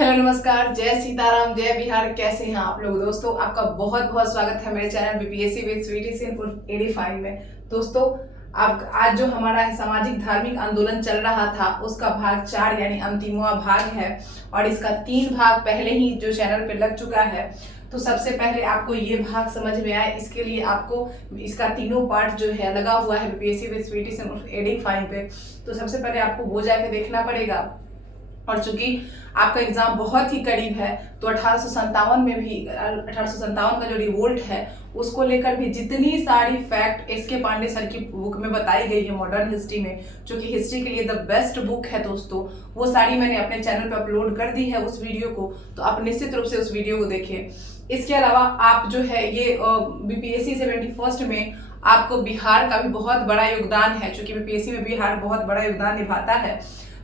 Hello नमस्कार, जय सीताराम, जय बिहार। कैसे हैं आप लोग दोस्तों? आपका बहुत बहुत स्वागत है मेरे channel BPSC with Sweety Singh उर्फ एडी5 में। दोस्तों, आप आज जो हमारा सामाजिक धार्मिक आंदोलन चल रहा था उसका भाग 4 यानी अंतिमवा भाग है और इसका 3 भाग पहले ही जो चैनल पे लग चुका है। तो सबसे पहले आपको ये भाग समझ में आए इसके लिए आपको इसका तीनों पार्ट जो है लगा हुआ है बीपीएससी विद स्वीटी सिंह उर्फ एडी5 पे। तो सबसे पहले आपको वो जाके देखना पड़ेगा। और चूंकि आपका एग्जाम बहुत ही करीब है तो 1857 में भी 1857 का जो रिवोल्ट है उसको लेकर भी जितनी सारी फैक्ट एस के पांडे सर की बुक में बताई गई है मॉडर्न हिस्ट्री में, जो कि हिस्ट्री के लिए द बेस्ट बुक है दोस्तों, वो सारी मैंने अपने चैनल पे अपलोड कर दी है उस वीडियो को। तो आप निश्चित रूप से उस वीडियो को देखें। इसके अलावा आप जो है ये बीपीएससी 71st में आपको बिहार का भी बहुत बड़ा योगदान है, क्योंकि बीपीएससी में बिहार बहुत बड़ा योगदान निभाता है।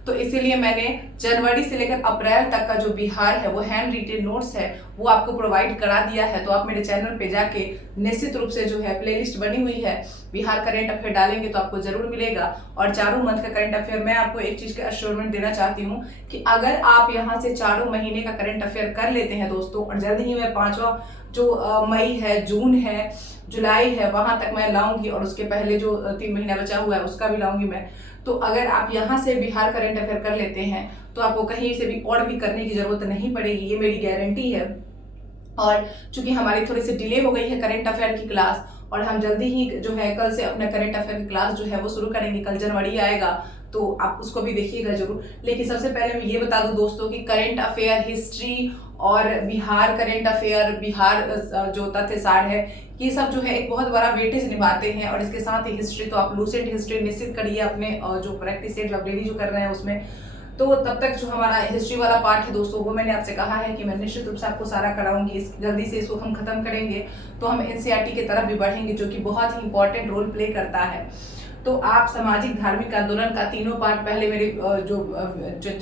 तो इसीलिए मैंने जनवरी से लेकर अप्रैल तक का जो बिहार है वो हैंड रिटेन नोट्स है वो आपको प्रोवाइड करा दिया है। तो आप मेरे चैनल पे जाके निश्चित रूप से जो है प्लेलिस्ट बनी हुई है बिहार करेंट अफेयर डालेंगे तो आपको जरूर मिलेगा। और चारों मंथ का करेंट अफेयर मैं आपको एक चीज का अश्योरमेंट देना चाहती हूँ कि अगर आप यहाँ से चारों महीने का करेंट अफेयर कर लेते हैं दोस्तों, और जल्द ही मैं 5वां जो मई है, जून है, जुलाई है, वहां तक मैं लाऊंगी और उसके पहले जो 3 महीना बचा हुआ है उसका भी लाऊंगी मैं। तो अगर आप यहाँ से बिहार करेंट अफेयर कर लेते हैं तो आपको कहीं से भी और भी करने की जरूरत नहीं पड़ेगी, ये मेरी गारंटी है। और चूंकि हमारी थोड़ी सी डिले हो गई है करेंट अफेयर की क्लास और हम जल्दी ही जो है कल से अपना करेंट अफेयर की क्लास जो है वो शुरू करेंगे, कल जनवरी आएगा तो आप उसको भी देखिएगा जरूर। लेकिन सबसे पहले मैं ये बता दूं दोस्तों कि करेंट अफेयर, हिस्ट्री और बिहार करेंट अफेयर, बिहार जो तथ्य सार है, ये सब जो है एक बहुत बड़ा वेटेज निभाते हैं। और इसके साथ ही हिस्ट्री तो आप लूसेंट हिस्ट्री निश्चित करिए अपने जो प्रैक्टिस सेट लाइब्रेरी जो कर रहे हैं उसमें। तो तब तक जो हमारा हिस्ट्री वाला पार्ट है दोस्तों वो मैंने आपसे कहा है कि मैं निश्चित रूप से आपको सारा कराऊंगी। जल्दी से इसको हम खत्म करेंगे तो हम एनसीईआरटी की तरफ भी बढ़ेंगे, जो कि बहुत ही इंपॉर्टेंट रोल प्ले करता है। तो आप सामाजिक धार्मिक आंदोलन का तीनों पार्ट पहले मेरे जो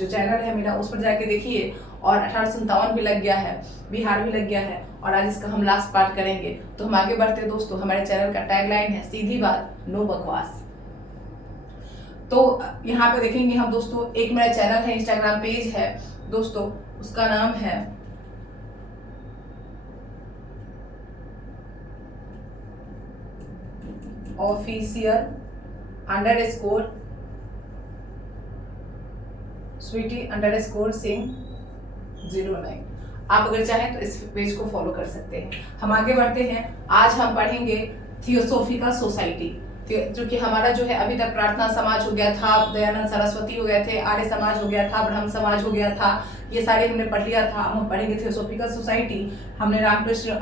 चैनल है मेरा उस पर जाके देखिए। और 1857 भी लग गया है, बिहार भी लग गया है और आज इसका हम लास्ट पार्ट करेंगे। तो हम आगे बढ़ते हैं दोस्तों। हमारे चैनल का टैगलाइन है सीधी बात, नो बकवास। तो यहाँ पे देखेंगे हम दोस्तों, एक मेरा चैनल है, इंस्टाग्राम पेज है दोस्तों, उसका नाम है ऑफिशियल _sweety_सिंह 09। आप अगर चाहें तो इस पेज को फॉलो कर सकते हैं। हम आगे बढ़ते हैं। आज हम पढ़ेंगे थियोसॉफिकल सोसाइटी, जो कि हमारा जो है अभी तक प्रार्थना समाज हो गया था, दयानंद सरस्वती हो गए थे, आर्य समाज हो गया था, ब्रह्म समाज हो गया था, ये सारे हमने पढ़ लिया था। हम पढ़ेंगे थियोसॉफिकल सोसाइटी। हमने रामकृष्ण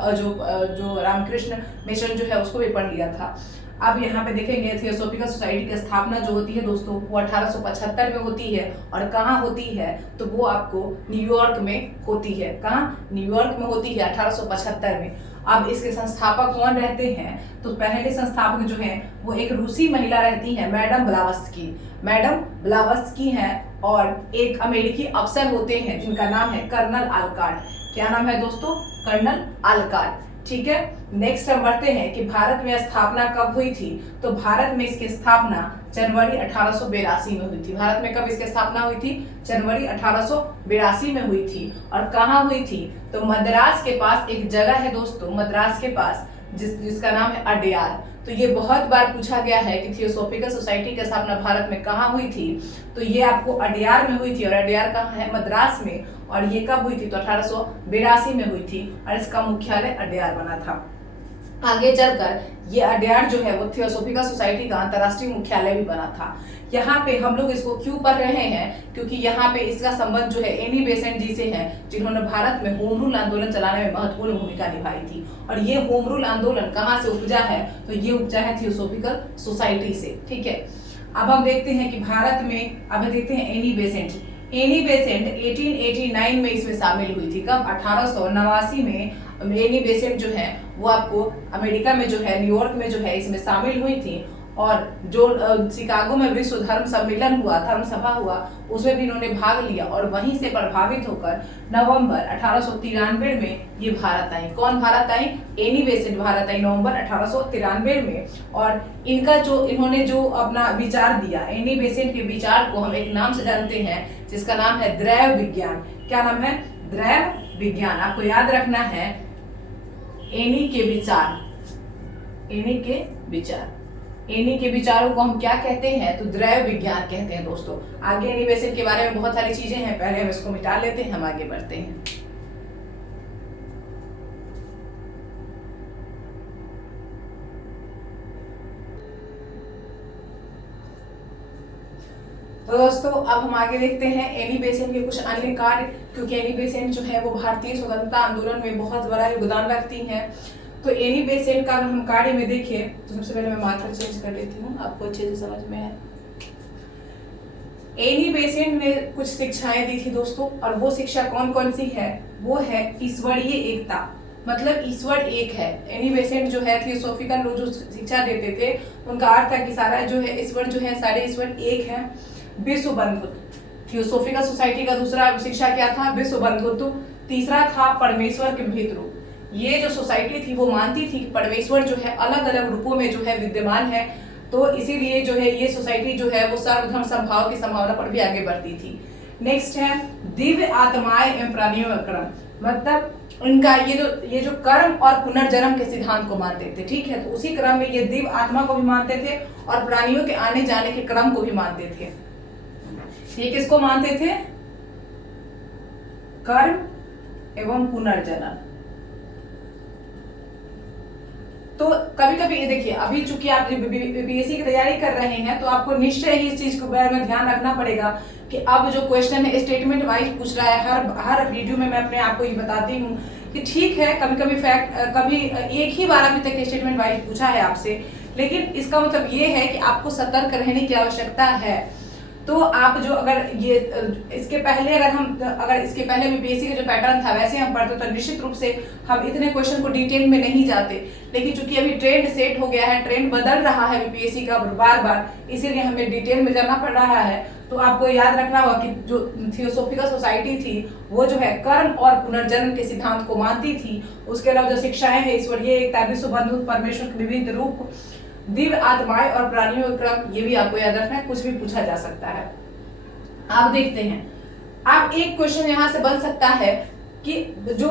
जो रामकृष्ण मिशन जो है उसको भी पढ़ लिया था। अब यहाँ पे देखेंगे थियोसॉफिकल सोसाइटी की स्थापना जो होती है दोस्तों वो 1875 में होती है। और कहाँ होती है तो वो आपको न्यूयॉर्क में होती है। कहाँ? न्यूयॉर्क में होती है 1875 में। अब इसके संस्थापक कौन रहते हैं तो पहले संस्थापक जो हैं वो एक रूसी महिला रहती हैं, मैडम ब्लावत्स्की। मैडम ब्लावत्स्की हैं और एक अमेरिकी अफसर होते हैं जिनका नाम है कर्नल आलकाट। क्या नाम है दोस्तों? कर्नल आलकाट। ठीक है, नेक्स्ट हम बढ़ते हैं कि भारत में स्थापना कब हुई थी तो भारत में इसकी स्थापना जनवरी 1882 में हुई थी। भारत में कब इसकी स्थापना हुई थी? जनवरी 1882 में हुई थी। और कहाँ हुई थी तो मद्रास के पास एक जगह है दोस्तों, मद्रास के पास जिसका नाम है अड्यार। तो ये बहुत बार पूछा गया है कि थियोसॉफिकल सोसाइटी की स्थापना भारत में कहाँ हुई थी, तो ये आपको अड्यार में हुई थी। और अड्यार कहाँ है? मद्रास में। और ये कब हुई थी तो 1882 में हुई थी और इसका मुख्यालय अड्यार बना था। आगे चलकर ये अड्यार जो है वो थियोसॉफिकल सोसाइटी का अंतर्राष्ट्रीय मुख्यालय भी बना था। यहाँ पे हम लोग इसको क्यों पढ़ रहे हैं क्योंकि यहाँ पे इसका संबंध जो है एनी बेसेंट जी से है, जिन्होंने भारत में होम रूल आंदोलन चलाने में महत्वपूर्ण भूमिका निभाई थी। और ये होम रूल आंदोलन कहाँ से उपजा है तो ये उपजा है थियोसॉफिकल सोसाइटी से। ठीक है, अब हम देखते हैं कि भारत में, अब देखते हैं एनी बेसेंट 1889 में इसमें शामिल हुई थी। कब? 1889 में एनी बेसेंट जो है वो आपको अमेरिका में जो है न्यूयॉर्क में जो है इसमें शामिल हुई थी। और जो शिकागो में विश्व धर्म सम्मेलन हुआ, धर्म सभा हुआ, उसमें भी इन्होंने भाग लिया और वहीं से प्रभावित होकर नवंबर 1893 में ये भारत आई। कौन भारत आई? एनी बेसेंट भारत आई नवंबर 1893 में। और इनका जो इन्होंने जो अपना विचार दिया, एनी बेसेंट के विचार को हम एक नाम से जानते हैं जिसका नाम है द्रव्य विज्ञान। क्या नाम है? द्रव्य विज्ञान। आपको याद रखना है एनी के विचार, एनी के विचार, एनी के विचारों को हम क्या कहते हैं? तो द्रव्य विज्ञान कहते हैं दोस्तों। आगे एनी बेसेंट के बारे में बहुत सारी चीजें हैं, पहले हम इसको मिटा लेते हैं, हम आगे बढ़ते हैं। तो दोस्तों अब हम आगे देखते हैं एनी बेसेंट के कुछ अन्य कार्य, क्योंकि एनी बेसेंट जो है वो भारतीय स्वतंत्रता आंदोलन में बहुत बड़ा योगदान रखती हैं। तो एनी बेसेंट का अगर हम कार्य में देखें तो सबसे पहले मैं मार्कर चेंज कर लेती हूँ, आपको अच्छे से समझ में है। एनी बेसेंट ने कुछ शिक्षाएं दी थी दोस्तों, और वो शिक्षा कौन कौन सी है? वो है ईश्वरीय एकता, मतलब ईश्वर एक है। एनी बेसेंट जो है थियोसॉफिकल जो शिक्षा देते थे, उनका अर्थ था कि सारा जो है ईश्वर जो है, सारे ईश्वर एक है। विश्व बंधुत्व, थियोसॉफिकल सोसाइटी का दूसरा शिक्षा क्या था? विश्व बंधुत्व। तीसरा था परमेश्वर के भेद रूप। ये जो सोसाइटी थी वो मानती थी कि परमेश्वर जो है अलग अलग रूपों में जो है विद्यमान है, तो इसीलिए जो है ये सोसाइटी जो है वो सर्वधर्म समभाव की संभावना पर भी आगे बढ़ती थी। नेक्स्ट है दिव्य आत्माएं एवं प्राणियों का क्रम, मतलब उनका ये जो कर्म और पुनर्जन्म के सिद्धांत को मानते थे। ठीक है, तो उसी क्रम में ये दिव्य आत्मा को भी मानते थे और प्राणियों के आने जाने के क्रम को भी मानते थे। ये किसको मानते थे? कर्म एवं पुनर्जन्म। तो कभी कभी ये देखिए, अभी चूंकि आप बीपीएससी की तैयारी कर रहे हैं तो आपको निश्चय ही इस चीज को बारे में ध्यान रखना पड़ेगा कि अब जो क्वेश्चन है स्टेटमेंट वाइज पूछ रहा है। हर वीडियो में मैं अपने आप को ये बताती हूँ कि ठीक है, कभी कभी कभी एक ही बार अभी तक स्टेटमेंट वाइज पूछा है आपसे, लेकिन इसका मतलब ये है कि आपको सतर्क रहने की आवश्यकता है। तो आप जो अगर ये इसके पहले बीपीएससी का जो पैटर्न था वैसे हम पढ़ते तो निश्चित रूप से हम इतने क्वेश्चन को डिटेल में नहीं जाते, लेकिन चूंकि अभी ट्रेंड सेट हो गया है, ट्रेंड बदल रहा है बीपीएससी का बार बार, इसीलिए हमें डिटेल में जाना पड़ रहा है। तो आपको याद रखना होगा कि जो थियोसॉफिकल सोसाइटी थी वो जो है कर्म और पुनर्जन्म के सिद्धांत को मानती थी। उसके अलावा जो शिक्षाएं है ईश्वरीय एकता, विश्व बंधुत्व, परमेश्वर के विविध रूप, दिव्य आत्माएं और प्राणियों का क्रम, ये भी आपको याद रखना है, कुछ भी पूछा जा सकता है। आप देखते हैं, आप एक क्वेश्चन यहाँ से बन सकता है कि जो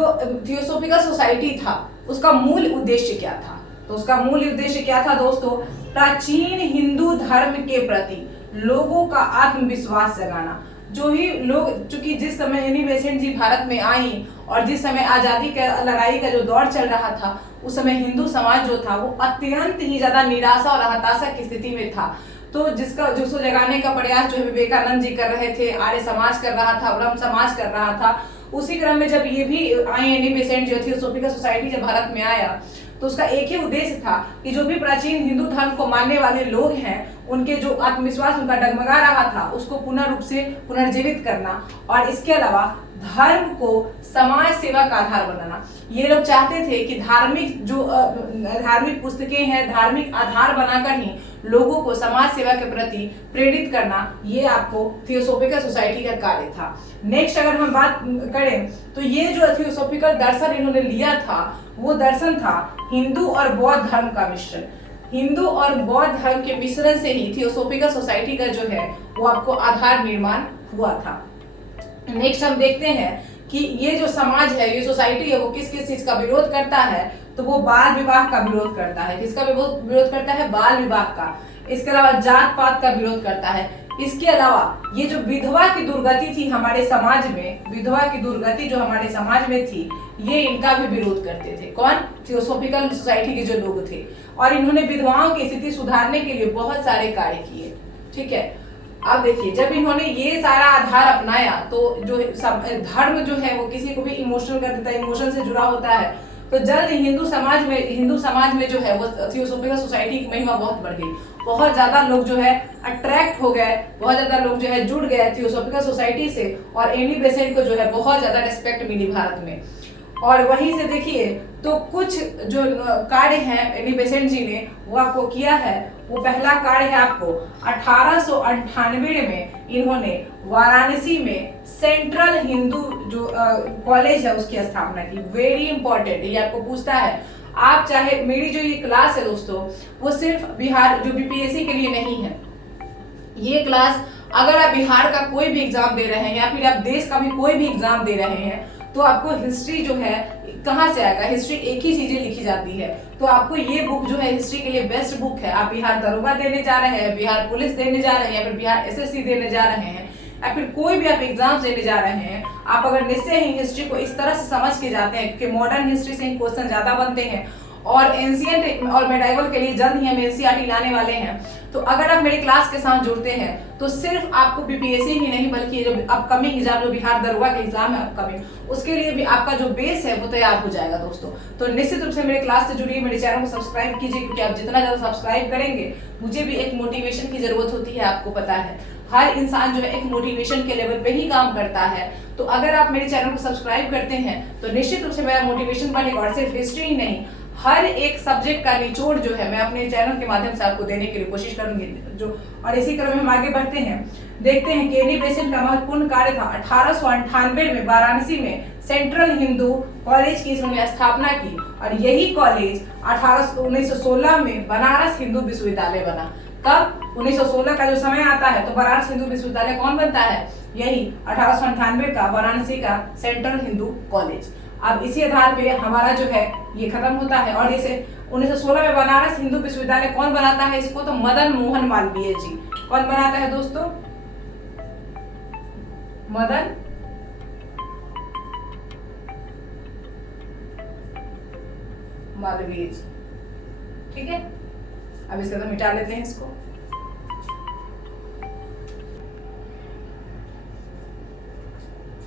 थियोसॉफिकल सोसाइटी था उसका मूल उद्देश्य क्या था? तो उसका मूल उद्देश्य क्या था दोस्तों? प्राचीन हिंदू धर्म के प्रति लोगों का आत्मविश्वास जगाना। जो ही लोग, चूंकि जिस समय एनी बेसेंट जी भारत में आई और जिस समय आजादी का लड़ाई का जो दौर चल रहा था, उस समय हिंदू समाज जो था वो अत्यंत ही ज्यादा निराशा और हताशा की स्थिति में था। तो जिसको जगाने का प्रयास जो है विवेकानंद जी कर रहे थे, आर्य समाज कर रहा था, ब्रह्म समाज कर रहा था। उसी क्रम में जब ये भी आई एनी बेसेंट जो थियोसॉफिकल सोसाइटी जब भारत में आया तो उसका एक ही उद्देश्य था कि जो भी प्राचीन हिंदू धर्म को मानने वाले लोग हैं उनके जो आत्मविश्वास उनका डगमगा रहा था उसको पुनः रूप से पुनर्जीवित करना, और इसके अलावा धर्म को समाज सेवा का आधार बनाना। ये लोग चाहते थे कि धार्मिक पुस्तकें हैं, धार्मिक आधार बनाकर ही लोगों को समाज सेवा के प्रति प्रेरित करना, ये आपको थियोसॉफिकल सोसाइटी का कार्य था। नेक्स्ट अगर हम बात करें तो ये जो थियोसॉफिकल दर्शन इन्होंने लिया था वो दर्शन था हिंदू और बौद्ध धर्म का मिश्रण। हिंदू और बौद्ध धर्म के मिश्रण से ही थियोसॉफिकल सोसाइटी का जो है वो आपको आधार निर्माण हुआ था। नेक्स्ट हम देखते हैं कि ये जो समाज है, ये सोसाइटी है, वो किस किस चीज का विरोध करता है? तो वो बाल विवाह का विरोध करता है। किसका विरोध करता है? बाल विवाह का। इसके अलावा जात पात का विरोध करता है। इसके अलावा ये जो विधवा की दुर्गति थी हमारे समाज में, विधवा की दुर्गति जो हमारे समाज में थी, ये इनका भी विरोध करते थे। कौन? थियोसॉफिकल सोसाइटी के जो लोग थे। और इन्होंने विधवाओं की स्थिति सुधारने के लिए बहुत सारे कार्य किए। ठीक है, अब देखिए, जब इन्होंने ये सारा आधार अपनाया तो जो धर्म जो है वो किसी को भी इमोशनल कर देता है, इमोशन से जुड़ा होता है। तो जल्द हिंदू समाज में जो है वो थियोसॉफिकल सोसाइटी की महिमा बहुत बढ़ गई। बहुत ज्यादा लोग जो है अट्रैक्ट हो गए, बहुत ज्यादा लोग जो है जुड़ गए थियोसॉफिकल सोसाइटी से, और एनी बेसेंट को जो है बहुत ज्यादा रिस्पेक्ट मिली भारत में। और वहीं से देखिए तो कुछ जो कार्य हैं एनी बेसेंट जी ने वो आपको किया है, वो पहला कार्य है आपको 1898 में इन्होंने वाराणसी में सेंट्रल हिंदू जो कॉलेज है उसकी स्थापना की। वेरी इंपॉर्टेंट, ये आपको पूछता है। आप चाहे मेरी जो ये क्लास है दोस्तों वो सिर्फ बिहार जो बीपीएससी के लिए नहीं है, ये क्लास अगर आप बिहार का कोई भी एग्जाम दे रहे हैं या फिर आप देश का भी कोई भी एग्जाम दे रहे हैं तो आपको हिस्ट्री जो है कहाँ से आएगा, हिस्ट्री एक ही चीजें लिखी जाती है। तो आपको ये बुक जो है हिस्ट्री के लिए बेस्ट बुक है। आप बिहार दरोगा देने जा रहे हैं, बिहार पुलिस देने जा रहे हैं या फिर बिहार एसएससी देने जा रहे हैं या फिर कोई भी आप एग्जाम देने जा रहे हैं, आप अगर निश्चय ही हिस्ट्री को इस तरह से समझ के जाते हैं, क्योंकि मॉडर्न हिस्ट्री से ही क्वेश्चन ज्यादा बनते हैं और एंशिएंट और मेडाइवल के लिए जल्द ही हम एनसीईआरटी लाने वाले हैं। तो अगर आप मेरी क्लास के साथ जुड़ते हैं तो सिर्फ आपको बीपीएससी ही नहीं बल्कि जो अपकमिंग एग्जाम जो बिहार दरोगा के एग्जाम है अपकमिंग, उसके लिए भी आपका जो बेस है वो तैयार हो जाएगा दोस्तों। तो निश्चित रूप से मेरे क्लास से जुड़िए, मेरे चैनल को सब्सक्राइब कीजिए, क्योंकि आप जितना ज्यादा सब्सक्राइब करेंगे मुझे भी एक मोटिवेशन की जरूरत होती है। आपको पता है हर इंसान जो है एक मोटिवेशन के लेवल पे ही काम करता है। तो अगर आप मेरे चैनल को सब्सक्राइब करते हैं तो निश्चित रूप से मेरा मोटिवेशन बढ़ेगा और सिर्फ हिस्ट्री ही नहीं, हर एक सब्जेक्ट का निचोड़ जो है मैं अपने चैनल के माध्यम से आपको देने के लिए कोशिश करूंगी जो। और इसी क्रम में हम आगे बढ़ते हैं, देखते हैं केनी बेसेंट का महत्वपूर्ण कार्य था 1898 में वाराणसी में सेंट्रल हिंदू कॉलेज की इन्होंने स्थापना की और यही कॉलेज 1916 में बनारस हिंदू विश्वविद्यालय बना। कब? 1916 का जो समय आता है तो बनारस हिंदू विश्वविद्यालय कौन बनता है? यही 1898 का वाराणसी का सेंट्रल हिंदू कॉलेज। अब इसी आधार पे हमारा जो है ये खत्म होता है और इसे 1916 में बनारस हिंदू विश्वविद्यालय कौन बनाता है इसको? तो मदन मोहन मालवीय जी। कौन बनाता है दोस्तों? मदन मालवीय जी। ठीक है, अब इसका तो मिटा लेते हैं इसको।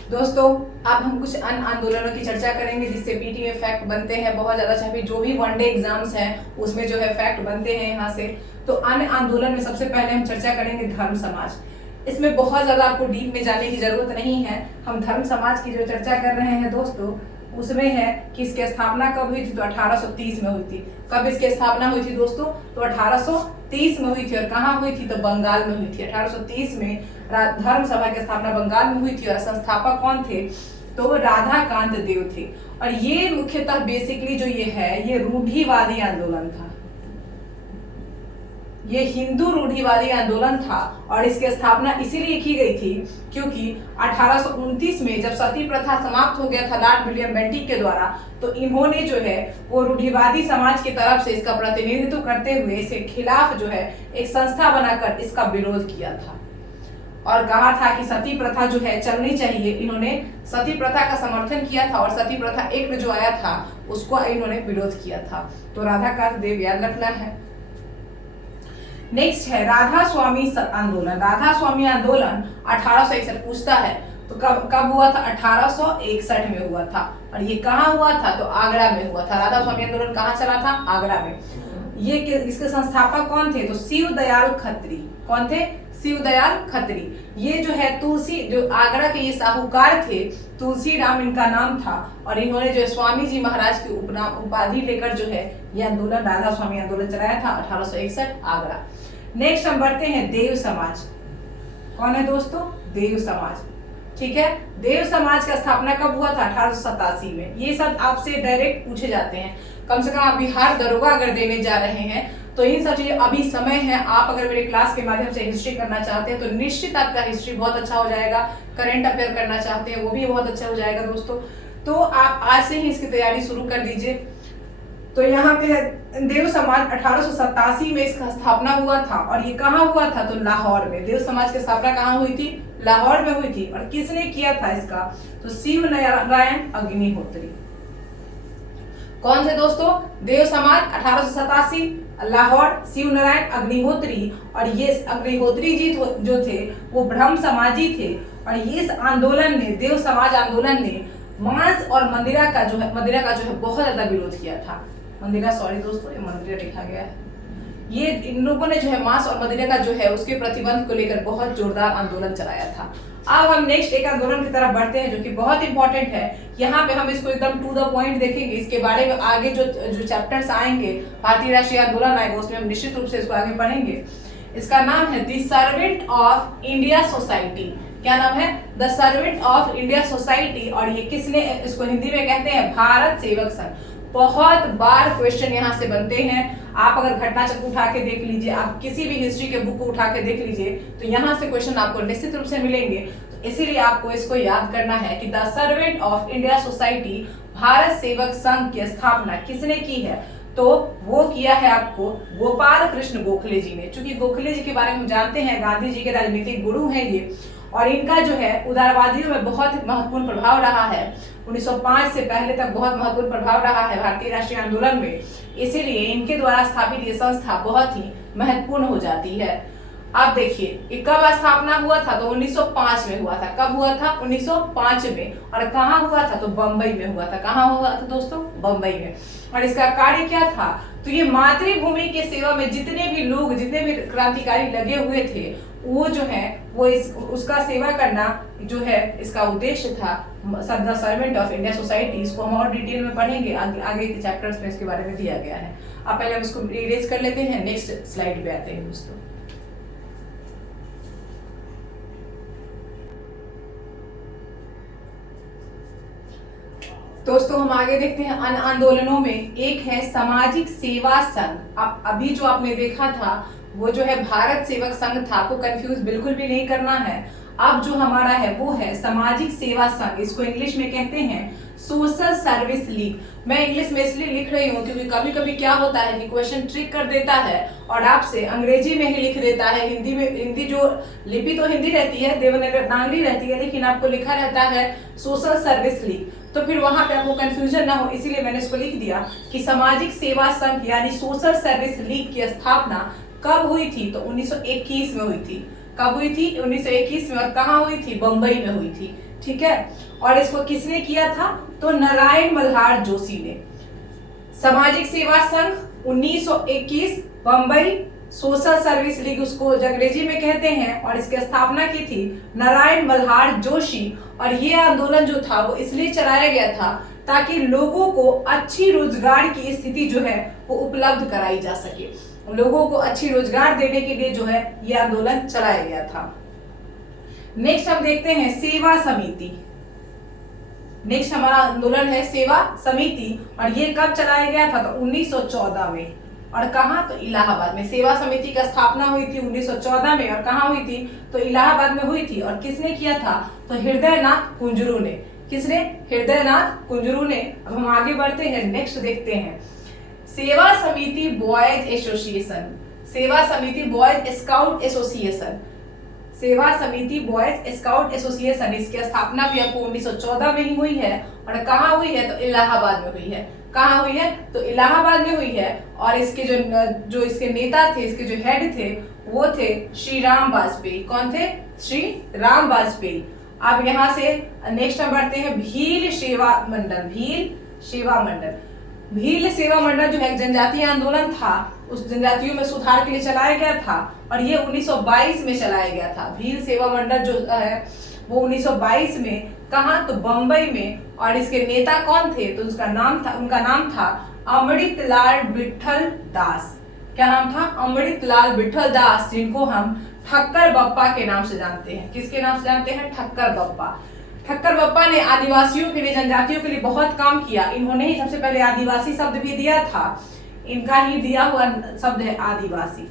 दोस्तों अब हम कुछ अन्य आंदोलनों की चर्चा करेंगे जिससे पीटी में फैक्ट बनते हैं बहुत ज्यादा, चाहे जो भी वनडे एग्जाम्स हैं उसमें जो है फैक्ट बनते हैं यहाँ से। तो अन्य आंदोलन में सबसे पहले हम चर्चा करेंगे धर्म समाज। इसमें बहुत ज्यादा आपको डीप में जाने की जरूरत नहीं है, हम धर्म समाज की जो चर्चा कर रहे हैं दोस्तों उसमें है कि इसकी स्थापना कब हुई थी? तो 1830 में हुई थी। कब इसकी स्थापना हुई थी दोस्तों? तो 1830 में हुई थी। और कहाँ हुई थी? तो बंगाल में हुई थी। 1830 में धर्म सभा की स्थापना बंगाल में हुई थी और संस्थापक कौन थे? तो राधाकांत देव थे। और ये मुख्यतः बेसिकली जो ये है ये रूढ़िवादी आंदोलन था, ये हिंदू रूढ़िवादी आंदोलन था और इसकी स्थापना इसीलिए की गई थी क्योंकि 1829 में जब सती प्रथा समाप्त हो गया था लॉर्ड विलियम बेंटिक के द्वारा, तो इन्होंने जो है वो रूढ़िवादी समाज की तरफ से इसका प्रतिनिधित्व करते हुए इसके खिलाफ जो है एक संस्था बनाकर इसका विरोध किया था और कहा था कि सती प्रथा जो है चलनी चाहिए। इन्होंने सती प्रथा का समर्थन किया था और सती प्रथा एक्ट जो आया था उसको इन्होंने विरोध किया था। तो राधाकांत देव याद रखना है। नेक्स्ट है राधा स्वामी आंदोलन। राधा स्वामी आंदोलन 1861 पूछता है तो कब हुआ था? 1861 में हुआ था। और ये कहाँ हुआ था? तो आगरा में हुआ था। राधा स्वामी आंदोलन कहाँ चला था? आगरा में। ये इसके संस्थापक कौन थे? तो शिव दयाल खत्री। कौन थे? शिव दयाल खत्री। ये जो है तुलसी जो आगरा के ये साहूकार थे, तुलसी राम इनका नाम था और इन्होंने जो स्वामी जी महाराज की उपाधि लेकर जो है ये आंदोलन राधा स्वामी आंदोलन चलाया था 1861 आगरा। नेक्स्ट हम बढ़ते हैं देव समाज। कौन है दोस्तों? देव समाज। ठीक है, देव समाज का स्थापना कब हुआ था? 1887 में। ये सब आपसे डायरेक्ट पूछे जाते हैं, कम से कम आप बिहार दरोगा अगर देने जा रहे हैं तो इन सब चीजें अभी समय है। आप अगर मेरे क्लास के माध्यम से हिस्ट्री करना चाहते हैं तो निश्चित आपका हिस्ट्री बहुत अच्छा हो जाएगा। करंट अफेयर करना चाहते हैं वो भी बहुत अच्छा हो जाएगा दोस्तों। तो आप आज से ही इसकी तैयारी शुरू कर दीजिए। तो यहाँ पे देव समाज 1887 में इसका स्थापना हुआ था और ये कहाँ हुआ था? तो लाहौर में। देव समाज की स्थापना कहाँ हुई थी? लाहौर में हुई थी। और किसने किया था इसका? तो शिव नारायण अग्निहोत्री। कौन थे दोस्तों? देव समाज 1887 लाहौर, शिव नारायण अग्निहोत्री। और ये अग्निहोत्री जी जो थे वो ब्रह्म समाजी थे और ये इस आंदोलन ने, देव समाज आंदोलन ने मांस और मदिरा का जो है बहुत ज्यादा विरोध किया था। मंदिरा, सॉरी दोस्तों ये मंदिरा लिखा गया है। ये इन लोगों ने जो है मांस और मदिरा का जो है उसके प्रतिबंध को लेकर बहुत जोरदार आंदोलन चलाया था अब हम नेक्स्ट एक आंदोलन की तरफ बढ़ते हैं जो कि बहुत इंपॉर्टेंट है। यहाँ पे हम इसको एकदम टू द पॉइंट देखेंगे। इसके बारे में आगे जो चैप्टर्स आएंगे भारतीय राष्ट्रीय आंदोलन आएगा उसमें हम निश्चित रूप से इसको आगे पढ़ेंगे। इसका नाम है the servant of India society. क्या नाम है? The servant of India society. और ये किसने, इसको हिंदी में कहते हैं भारत सेवक संघ। बहुत बार क्वेश्चन यहाँ से बनते हैं। आप अगर घटना चक्र उठा के देख लीजिए, आप किसी भी हिस्ट्री के बुक को उठा के देख लीजिए, तो यहाँ से क्वेश्चन आपको निश्चित रूप से मिलेंगे। तो इसीलिए आपको इसको याद करना है कि the servant of India society Bharat Sevak Sangh की स्थापना किसने की है? तो वो किया है आपको गोपाल कृष्ण गोखले जी ने। चूंकि गोखले जी के बारे में हम जानते हैं गांधी जी के राजनीतिक गुरु हैं ये, और इनका जो है उदारवादियों में बहुत महत्वपूर्ण प्रभाव रहा है। 1905 से पहले तक बहुत महत्वपूर्ण प्रभाव रहा है भारतीय राष्ट्रीय आंदोलन में। इसीलिए इनके द्वारा स्थापित ये संस्था बहुत ही महत्वपूर्ण हो जाती है। अब देखिए ये कब स्थापना हुआ था? तो 1905 में हुआ था। कब हुआ था? 1905 में। और कहाँ हुआ था? तो बंबई में हुआ था। कहाँ हुआ था दोस्तों? बंबई में। और इसका कार्य क्या था? तो ये मातृभूमि के सेवा में जितने भी लोग, जितने भी क्रांतिकारी लगे हुए थे, वो जो है वो उसका सेवा करना जो है इसका उद्देश्य था। The servant of India society, इसको हम और डिटेल में पढ़ेंगे आगे के चैप्टर्स में इसके बारे में दिया गया है। अब पहले हम इसको इरेज कर लेते हैं, नेक्स्ट स्लाइड पे आते हैं दोस्तों। दोस्तों हम आगे देखते हैं अन्य आंदोलनों में। एक है सामाजिक सेवा संघ। अब अभी जो आपने देखा था वो जो है भारत सेवक संघ था, आपको कंफ्यूज बिल्कुल भी नहीं करना है। अब जो हमारा है वो है सामाजिक सेवा संघ। इसको इंग्लिश में कहते हैं सोशल सर्विस लीग। मैं इंग्लिश में इसलिए लिख रही हूँ क्योंकि कभी कभी क्या होता है कि क्वेश्चन ट्रिक कर देता है और आपसे अंग्रेजी में ही लिख देता है। हिंदी जो लिपि तो हिंदी रहती है, देवनागरी रहती है, लेकिन आपको लिखा रहता है सोशल सर्विस लीग। तो फिर वहां पे आपको कंफ्यूजन ना हो, इसीलिए मैंने इसको लिख दिया कि सामाजिक सेवा संघ यानी सोशल सर्विस लीग की स्थापना कब हुई थी? तो 1921 में हुई थी। कब हुई थी? 1921 में। और कहाँ हुई थी? बंबई में हुई थी। ठीक है। और इसको किसने किया था? तो नारायण मल्हार जोशी ने। सामाजिक सेवा संघ 1921 बंबई, सोशल सर्विस लीग उसको अंग्रेजी में कहते हैं, और इसकी स्थापना की थी नारायण मल्हार जोशी। और ये आंदोलन जो था वो इसलिए चलाया गया था ताकि लोगों को अच्छी रोजगार की स्थिति जो है वो उपलब्ध कराई जा सके। लोगों को अच्छी रोजगार देने के लिए जो है ये आंदोलन चलाया गया था। नेक्स्ट हम देखते हैं सेवा समिति। नेक्स्ट हमारा आंदोलन है सेवा समिति, और ये कब चलाया गया था? तो 1914 में। और कहाँ? तो इलाहाबाद में। सेवा समिति का स्थापना हुई थी 1914 में। और कहाँ हुई थी? तो इलाहाबाद में हुई थी। और किसने किया था? तो हृदयनाथ कुंजरू ने। किसने? हृदयनाथ कुंजरू ने। अब हम आगे बढ़ते हैं, नेक्स्ट देखते हैं सेवा समिति बॉयज एसोसिएशन। सेवा समिति बॉयज स्काउट एसोसिएशन। सेवा समिति बॉयज स्काउट एसोसिएशन, इसकी स्थापना भी आपको 1914 में ही हुई है। और कहाँ हुई है? तो इलाहाबाद में हुई है। कहाँ हुई है? तो इलाहाबाद में हुई है। और इसके जो इसके नेता थे, इसके जो हेड थे, वो थे श्री राम वाजपेयी। कौन थे? श्री राम वाजपेयी। अब यहाँ से नेक्स्ट हम बढ़ते हैं भील सेवा मंडल। भील सेवा मंडल। भील सेवा मंडल जो है जनजातीय आंदोलन था, उस जनजातियों में सुधार के लिए चलाया गया था। और ये 1922 में चलाया गया था। भील सेवा मंडल जो है वो 1922 में। कहाँ? तो बंबई में। और इसके नेता कौन थे? तो उनका नाम था अमृतलाल विठल दास। क्या नाम था? अमृतलाल विठल दास, जिनको हम ठक्कर बप्पा के नाम से जानते हैं। किसके नाम से जानते हैं? ठक्कर बप्पा। ठक्कर बप्पा ने आदिवासियों के लिए, जनजातियों के लिए बहुत काम किया। इन्होंने ही सबसे पहले आदिवासी शब्द भी दिया था। इनका ही दिया हुआ शब्द है आदिवासी।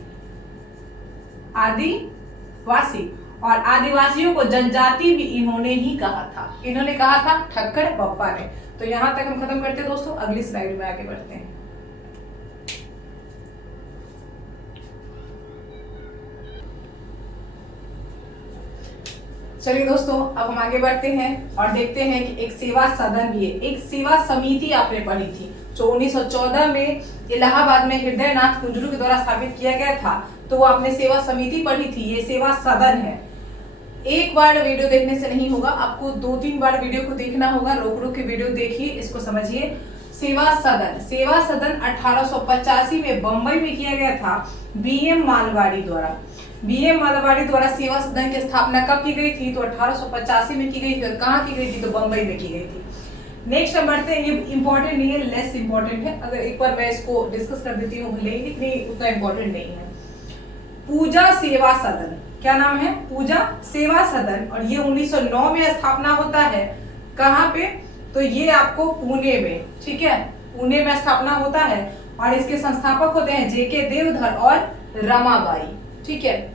आदिवासी। और आदिवासियों को जनजाति भी इन्होंने ही कहा था। इन्होंने कहा था ठक्कर बप्पा ने। तो यहाँ तक हम खत्म करते हैं दोस्तों। अगली स्लाइड में आगे बढ़ते हैं। चलिए दोस्तों अब हम आगे बढ़ते हैं और देखते हैं कि एक सेवा सदन भी है। एक सेवा समिति आपने पढ़ी थी जो 1914 में इलाहाबाद में हृदयनाथ कुंजरू के द्वारा स्थापित किया गया था। तो वो आपने सेवा समिति पढ़ी थी। ये सेवा सदन है। एक बार वीडियो देखने से नहीं होगा, आपको 2-3 बार वीडियो को देखना होगा। रोक रोक के वीडियो देखिए, इसको समझिए। सेवा सदन 1885 में बंबई में किया गया था बीएम मालवाड़ी द्वारा। BM मालावाड़ी द्वारा सेवा सदन की स्थापना कब की गई थी? तो 1885 में की गई थी। और कहाँ की गई थी? तो बंबई में की गई थी। नेक्स्ट हम बढ़ते हैं, ये इंपॉर्टेंट नहीं है, लेस इंपॉर्टेंट है, अगर एक बार मैं इसको डिस्कस कर देती हूँ भले ही, लेकिन उतना इंपॉर्टेंट नहीं है। पूजा सेवा सदन, क्या नाम है? पूजा सेवा सदन, और ये 1909 में स्थापना होता है। कहाँ पे? तो ये आपको पुणे में, ठीक है, पुणे में स्थापना होता है, और इसके संस्थापक होते हैं JK देवधर और रमाबाई, ठीक है।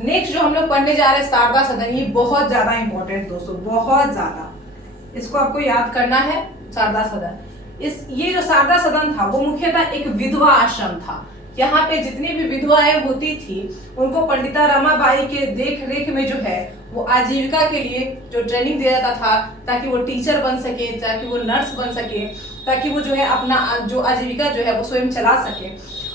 नेक्स्ट जो हम लोग पढ़ने जा रहे हैं शारदा सदन, ये बहुत ज्यादा इंपॉर्टेंट दोस्तों, बहुत ज्यादा, इसको आपको याद करना है। शारदा सदन, ये जो शारदा सदन था वो मुख्यतः एक विधवा आश्रम था। यहाँ पे जितनी भी विधवाएं होती थी उनको पंडिता रमाबाई के देख रेख में जो है वो आजीविका के लिए जो ट्रेनिंग दिया जाता था, ताकि वो टीचर बन सके, ताकि वो नर्स बन सके, ताकि वो जो है अपना जो आजीविका जो है वो स्वयं चला सके।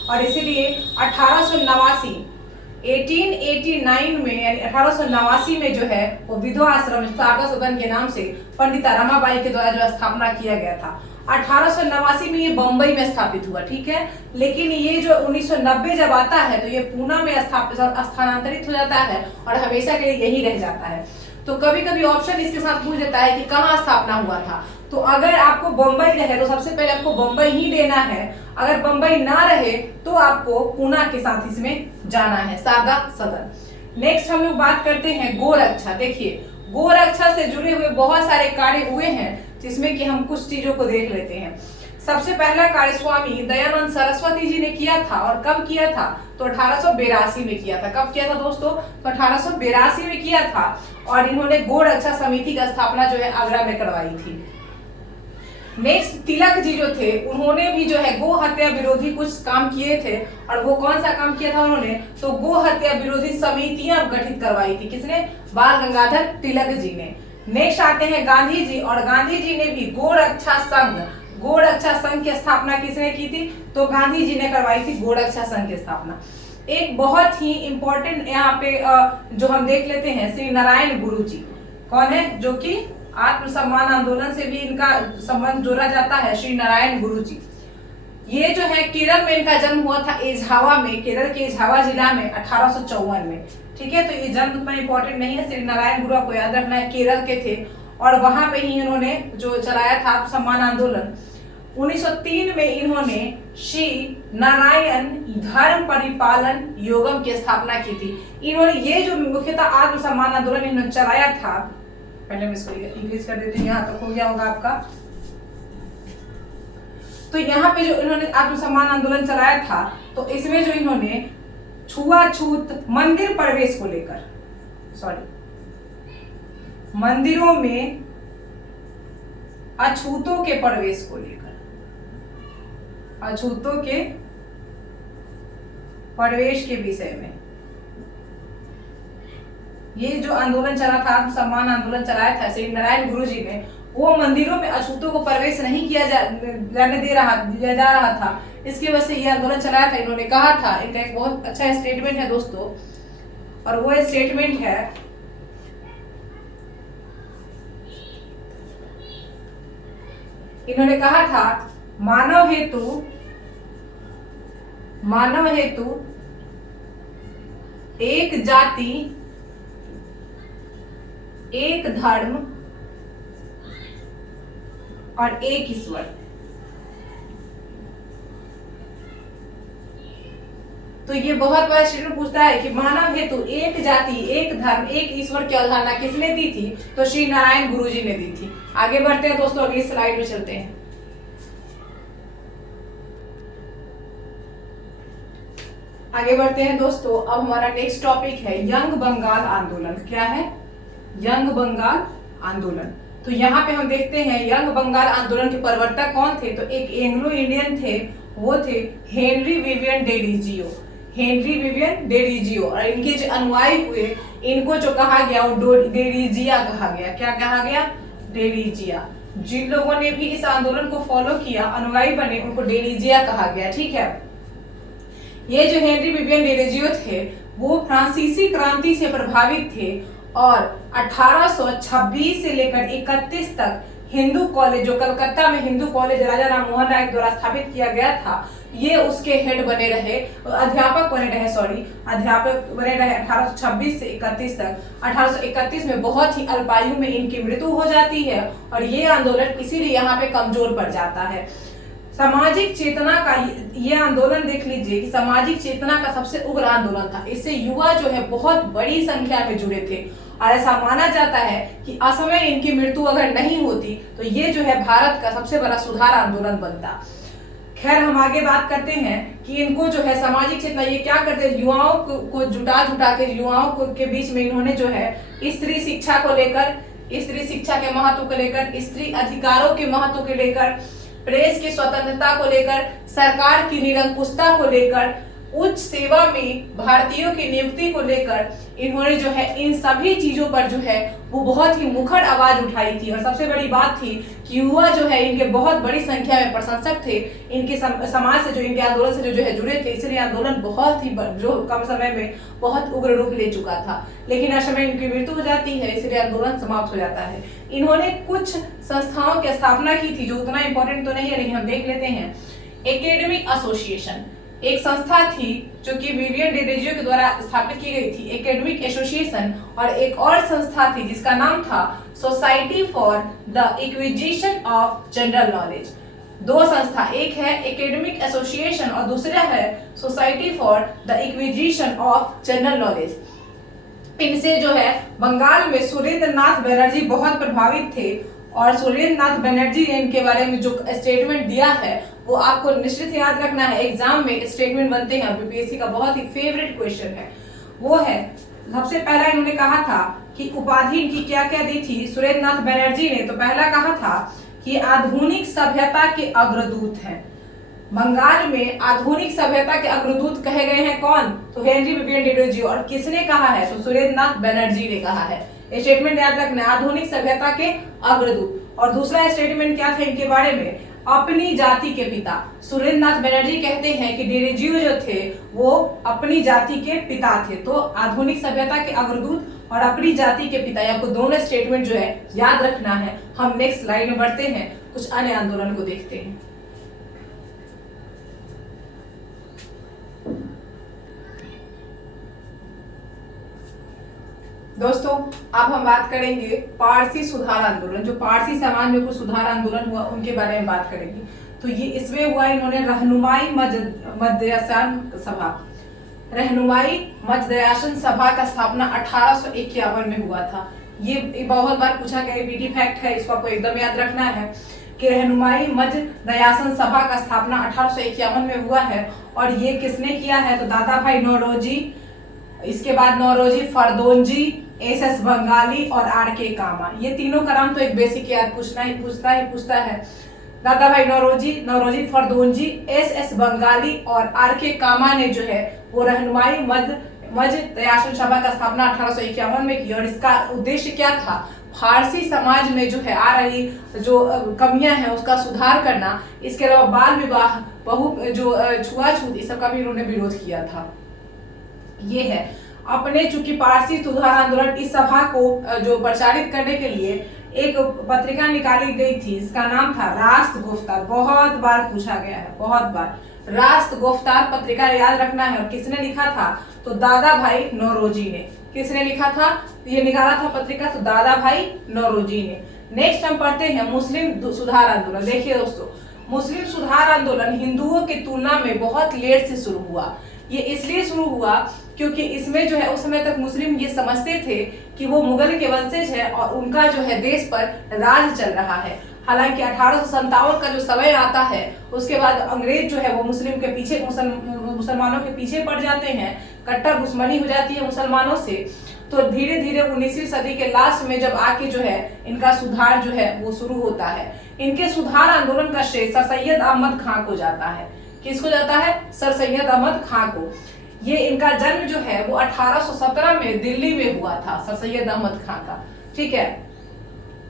और इसीलिए 1889 में, यानी 1889 में जो है वो विधवा आश्रम शारदा सदन के नाम से पंडिता रमाबाई के द्वारा जो स्थापना किया गया था। 1889 में ये बंबई में स्थापित हुआ, ठीक है, लेकिन ये जो 1990 जब आता है तो ये पूना में स्थानांतरित हो जाता है और हमेशा के लिए यही रह जाता है। तो कभी कभी ऑप्शन इसके साथ पूछ देता है कि कहाँ स्थापना हुआ था। तो अगर आपको बंबई रहे तो सबसे पहले आपको बंबई ही लेना है, अगर बंबई ना रहे तो आपको पूना के साथ इसमें जाना है, शारदा सदन। नेक्स्ट हम लोग बात करते हैं गोरक्षा। देखिए, गोरक्षा से जुड़े हुए बहुत सारे कार्य हुए हैं, जिसमें कि हम कुछ चीजों को देख लेते हैं। सबसे पहला कार्य स्वामी दयानंद सरस्वती जी ने किया था, और कब किया था? तो 1882 में किया था। कब किया था दोस्तों? तो 1882 में किया था, और इन्होंने गोरक्षा समिति का स्थापना जो है आगरा में करवाई थी। नेक्स्ट तिलक जी जो थे, उन्होंने भी जो है गो हत्या विरोधी कुछ काम किए थे, और वो कौन सा काम किया था उन्होंने? तो गो हत्या विरोधी समितियां गठित करवाई थी। किसने? बाल गंगाधर तिलक जी ने। नेक्स्ट आते हैं गांधी जी, और गांधी जी ने भी गोरक्षा संघ की स्थापना किसने की थी? तो गांधी जी ने करवाई थी गोरक्षा संघ की स्थापना। एक बहुत ही इंपॉर्टेंट यहाँ पे जो हम देख लेते हैं, श्री नारायण गुरु जी। कौन है? जो कि आत्मसम्मान आंदोलन से भी इनका संबंध जोड़ा जाता है, श्री नारायण गुरु जी। ये जो है केरल में इनका जन्म हुआ था, एझावा में, केरल के एझावा जिला में 1854 में, ठीक है। तो ये जन्म उतना इंपॉर्टेंट नहीं है, श्री नारायण गुरु आपको याद रखना है, केरल के थे, और वहां पे ही इन्होंने जो चलाया था आत्मसम्मान आंदोलन। 1903 में इन्होंने श्री नारायण धर्म परिपालन योगम की स्थापना की थी। इन्होंने ये जो मुख्यतः आत्मसम्मान आंदोलन इन्होंने चलाया था, पहले मैं इसको इंग्लिश कर देती हूँ, यहाँ तक हो गया होगा आपका। तो यहाँ पे जो इन्होंने आत्मसम्मान आंदोलन चलाया था, तो इसमें जो इन्होंने छुआछूत मंदिर प्रवेश को लेकर, मंदिरों में अछूतों के प्रवेश को लेकर, अछूतों के प्रवेश के विषय में ये जो आंदोलन चला था, आत्मसम्मान आंदोलन चलाया था श्री नारायण गुरु जी ने, वो मंदिरों में अछूतों को प्रवेश नहीं दिया जा रहा था। इसकी वजह से ये आंदोलन चलाया था। इन्होंने कहा था, इनका एक बहुत अच्छा स्टेटमेंट है दोस्तों, और वो स्टेटमेंट है, इन्होंने कहा था, मानव हेतु एक जाति, एक धर्म और एक ईश्वर। तो ये बहुत बड़ा स्टेटमेंट पूछता है कि मानव हेतु एक जाति, एक धर्म, एक ईश्वर की अवधारणा किसने दी थी? तो श्री नारायण गुरु जी ने दी थी। आगे बढ़ते हैं दोस्तों, अगली स्लाइड में चलते हैं। आगे बढ़ते हैं दोस्तों, अब हमारा नेक्स्ट टॉपिक है यंग बंगाल आंदोलन। क्या है? यंग बंगाल आंदोलन। तो यहाँ पे हम देखते हैं यंग बंगाल आंदोलन के प्रवर्तक कौन थे? तो एक एंग्लो इंडियन थे, वो थे हेनरी विवियन डेरिजियो, और इनके जो अनुयायी हुए, इनको जो कहा गया वो डेरिजिया कहा गया। क्या कहा गया? डेरिजिया। जिन लोगों ने भी इस आंदोलन को फॉलो किया, अनुयायी बने, उनको डेरिजिया कहा गया, ठीक है। ये जो हेनरी विवियन डेरिजियो थे, वो फ्रांसीसी क्रांति से प्रभावित थे, और 1826 से लेकर 31 तक हिंदू कॉलेज, जो कलकत्ता में हिंदू कॉलेज राजा राम मोहन राय द्वारा स्थापित किया गया था, ये उसके हेड बने रहे, अध्यापक बने रहे, अध्यापक बने रहे 1826 से 31 तक। 1831 में बहुत ही अल्पायु में इनकी मृत्यु हो जाती है और ये आंदोलन इसीलिए यहाँ पे कमजोर पड़ जाता है। सामाजिक चेतना का ये आंदोलन देख लीजिए कि सामाजिक चेतना का सबसे उग्र आंदोलन था। इससे युवा जो है बहुत बड़ी संख्या में जुड़े थे और ऐसा माना जाता है कि असमय इनकी मृत्यु अगर नहीं होती तो ये जो है भारत का सबसे बड़ा सुधार आंदोलन बनता। खैर, हम आगे बात करते हैं कि इनको जो है सामाजिक चेतना, ये क्या करते हैं, युवाओं को जुटा के युवाओं के बीच में इन्होंने जो है स्त्री शिक्षा को लेकर, स्त्री शिक्षा के महत्व को लेकर, स्त्री अधिकारों के महत्व को लेकर, प्रेस की स्वतंत्रता को लेकर, सरकार की निरंकुशता को लेकर, उच्च सेवा में भारतीयों की नियुक्ति को लेकर इन्होंने जो है इन सभी चीजों पर जो है वो बहुत ही मुखर आवाज उठाई थी। और सबसे बड़ी बात थी कि युवा जो है इनके बहुत बड़ी संख्या में प्रशंसक थे, इनके समाज से जो, इनके आंदोलन से जो है जुड़े थे, इसलिए आंदोलन बहुत ही जो कम समय में बहुत उग्र रूप ले चुका था। लेकिन असमय इनकी मृत्यु हो जाती है, इसलिए आंदोलन समाप्त हो जाता है। इन्होंने कुछ संस्थाओं की स्थापना की थी जो उतना इंपॉर्टेंट तो नहीं है, लेकिन हम देख लेते हैं। एकेडमिक एसोसिएशन एक संस्था थी जो कि विवियन डिरेजियो के द्वारा स्थापित की गई थी, एकेडमिक एसोसिएशन। और एक और संस्था थी जिसका नाम था society for the acquisition of general knowledge. दो संस्था, एक है एकेडमिक एसोसिएशन और दूसरा है society for the acquisition of general knowledge. इनसे जो है बंगाल में सुरेंद्र नाथ बनर्जी बहुत प्रभावित थे और सुरेंद्र नाथ बनर्जी ने इनके बारे में जो स्टेटमेंट दिया है वो आपको निश्चित याद रखना है। एग्जाम में स्टेटमेंट बनते हैं, बीपीएससी का बहुत ही फेवरेट क्वेश्चन है। वो है, सबसे पहला इन्होंने कहा था कि उपाधि इनकी क्या क्या दी थी सुरेंद्र नाथ बनर्जी ने। तो पहला कहा था कि आधुनिक सभ्यता के अग्रदूत हैं। बंगाल में आधुनिक सभ्यता के अग्रदूत कहे गए हैं कौन? तो हेनरी विवियन डिरोजियो। और किसने कहा है? तो सुरेंद्र नाथ बनर्जी ने कहा है। स्टेटमेंट याद रखना, आधुनिक सभ्यता के अग्रदूत। और दूसरा स्टेटमेंट क्या था इनके बारे में? अपनी जाति के पिता। सुरेंद्र नाथ बनर्जी कहते हैं कि डिरोजियो जो थे वो अपनी जाति के पिता थे। तो आधुनिक सभ्यता के अग्रदूत और अपनी जाति के पिता, आपको दोनों स्टेटमेंट जो है याद रखना है। हम नेक्स्ट स्लाइड में बढ़ते हैं, कुछ अन्य आंदोलन को देखते हैं। दोस्तों, अब हम बात करेंगे पारसी सुधार आंदोलन। जो पारसी समाज में कुछ सुधार आंदोलन हुआ उनके बारे में बात करेंगे। तो ये इसमें हुआ, इन्होंने रहनुमाई मजदयासन सभा, रहनुमाई मजदयासन सभा का स्थापना 1851 में हुआ था। ये बहुत बार पूछा गया पीटी फैक्ट है, इसको आपको एकदम याद रखना है कि रहनुमाई मजदयासन सभा का स्थापना 1851 में हुआ है। और ये किसने किया है? तो दादा भाई नौरोजी, इसके बाद नौरोजी फरदोंजी, एस बंगाली और आर.के. कामा। ये तीनों का नाम तो एक बेसिक याद पूछता है। दादा भाई नौरोजी फरदोंजी, एस बंगाली और आर.के. कामा ने जो है वो रहनुमाई मजदयासन सभा का स्थापना 1851 में की। और इसका उद्देश्य क्या था? फारसी समाज में जो है आ रही जो कमियां हैं उसका सुधार करना। इसके अलावा बाल विवाह, छुआछूत, इस सब का भी इन्होंने विरोध किया था। ये है अपने, चूंकि पारसी सुधार आंदोलन, इस सभा को जो प्रचारित करने के लिए एक पत्रिका निकाली गई थी, इसका नाम था रास्त गुफ्तार। बहुत बार पूछा गया है, बहुत बार। रास्त गुफ्तार पत्रिका याद रखना है। और किसने लिखा था? तो दादा भाई नौरोजी ने। किसने लिखा था? ये निकाला था पत्रिका, तो दादा भाई नौरोजी ने। नेक्स्ट हम पढ़ते हैं मुस्लिम सुधार आंदोलन। देखिए दोस्तों, मुस्लिम सुधार आंदोलन हिंदुओं की तुलना में बहुत लेट से शुरू हुआ। ये इसलिए शुरू हुआ क्योंकि इसमें जो है उस समय तक मुस्लिम ये समझते थे कि वो मुगल के वंशज है और उनका जो है देश पर राज चल रहा है। हालांकि 1857 का जो समय आता है उसके बाद अंग्रेज जो है वो मुस्लिम के पीछे, मुसलमानों के पीछे पड़ जाते हैं, कट्टर दुश्मनी हो जाती है मुसलमानों से। तो धीरे धीरे 19वीं सदी के लास्ट में जब आके जो है इनका सुधार जो है वो शुरू होता है। इनके सुधार आंदोलन का श्रेय सर सैयद अहमद खां को जाता है। किसको जाता है? सर सैयद अहमद खां को। ये इनका जन्म जो है वो 1817 में दिल्ली में हुआ था, सर सैयद अहमद खां का। ठीक है,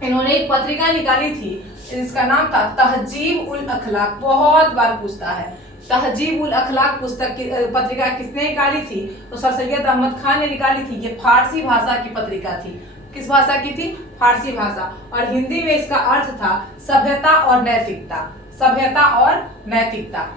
इन्होंने एक पत्रिका निकाली थी, इसका नाम था तहजीब उल अखलाक। बहुत बार पूछता है, तहजीब उल अखलाक पुस्तक की पत्रिका किसने निकाली थी? तो सर सैयद अहमद खान ने निकाली थी। ये फारसी भाषा की पत्रिका थी। किस भाषा की थी? फारसी भाषा। और हिंदी में इसका अर्थ था सभ्यता और नैतिकता। सभ्यता और नैतिकता।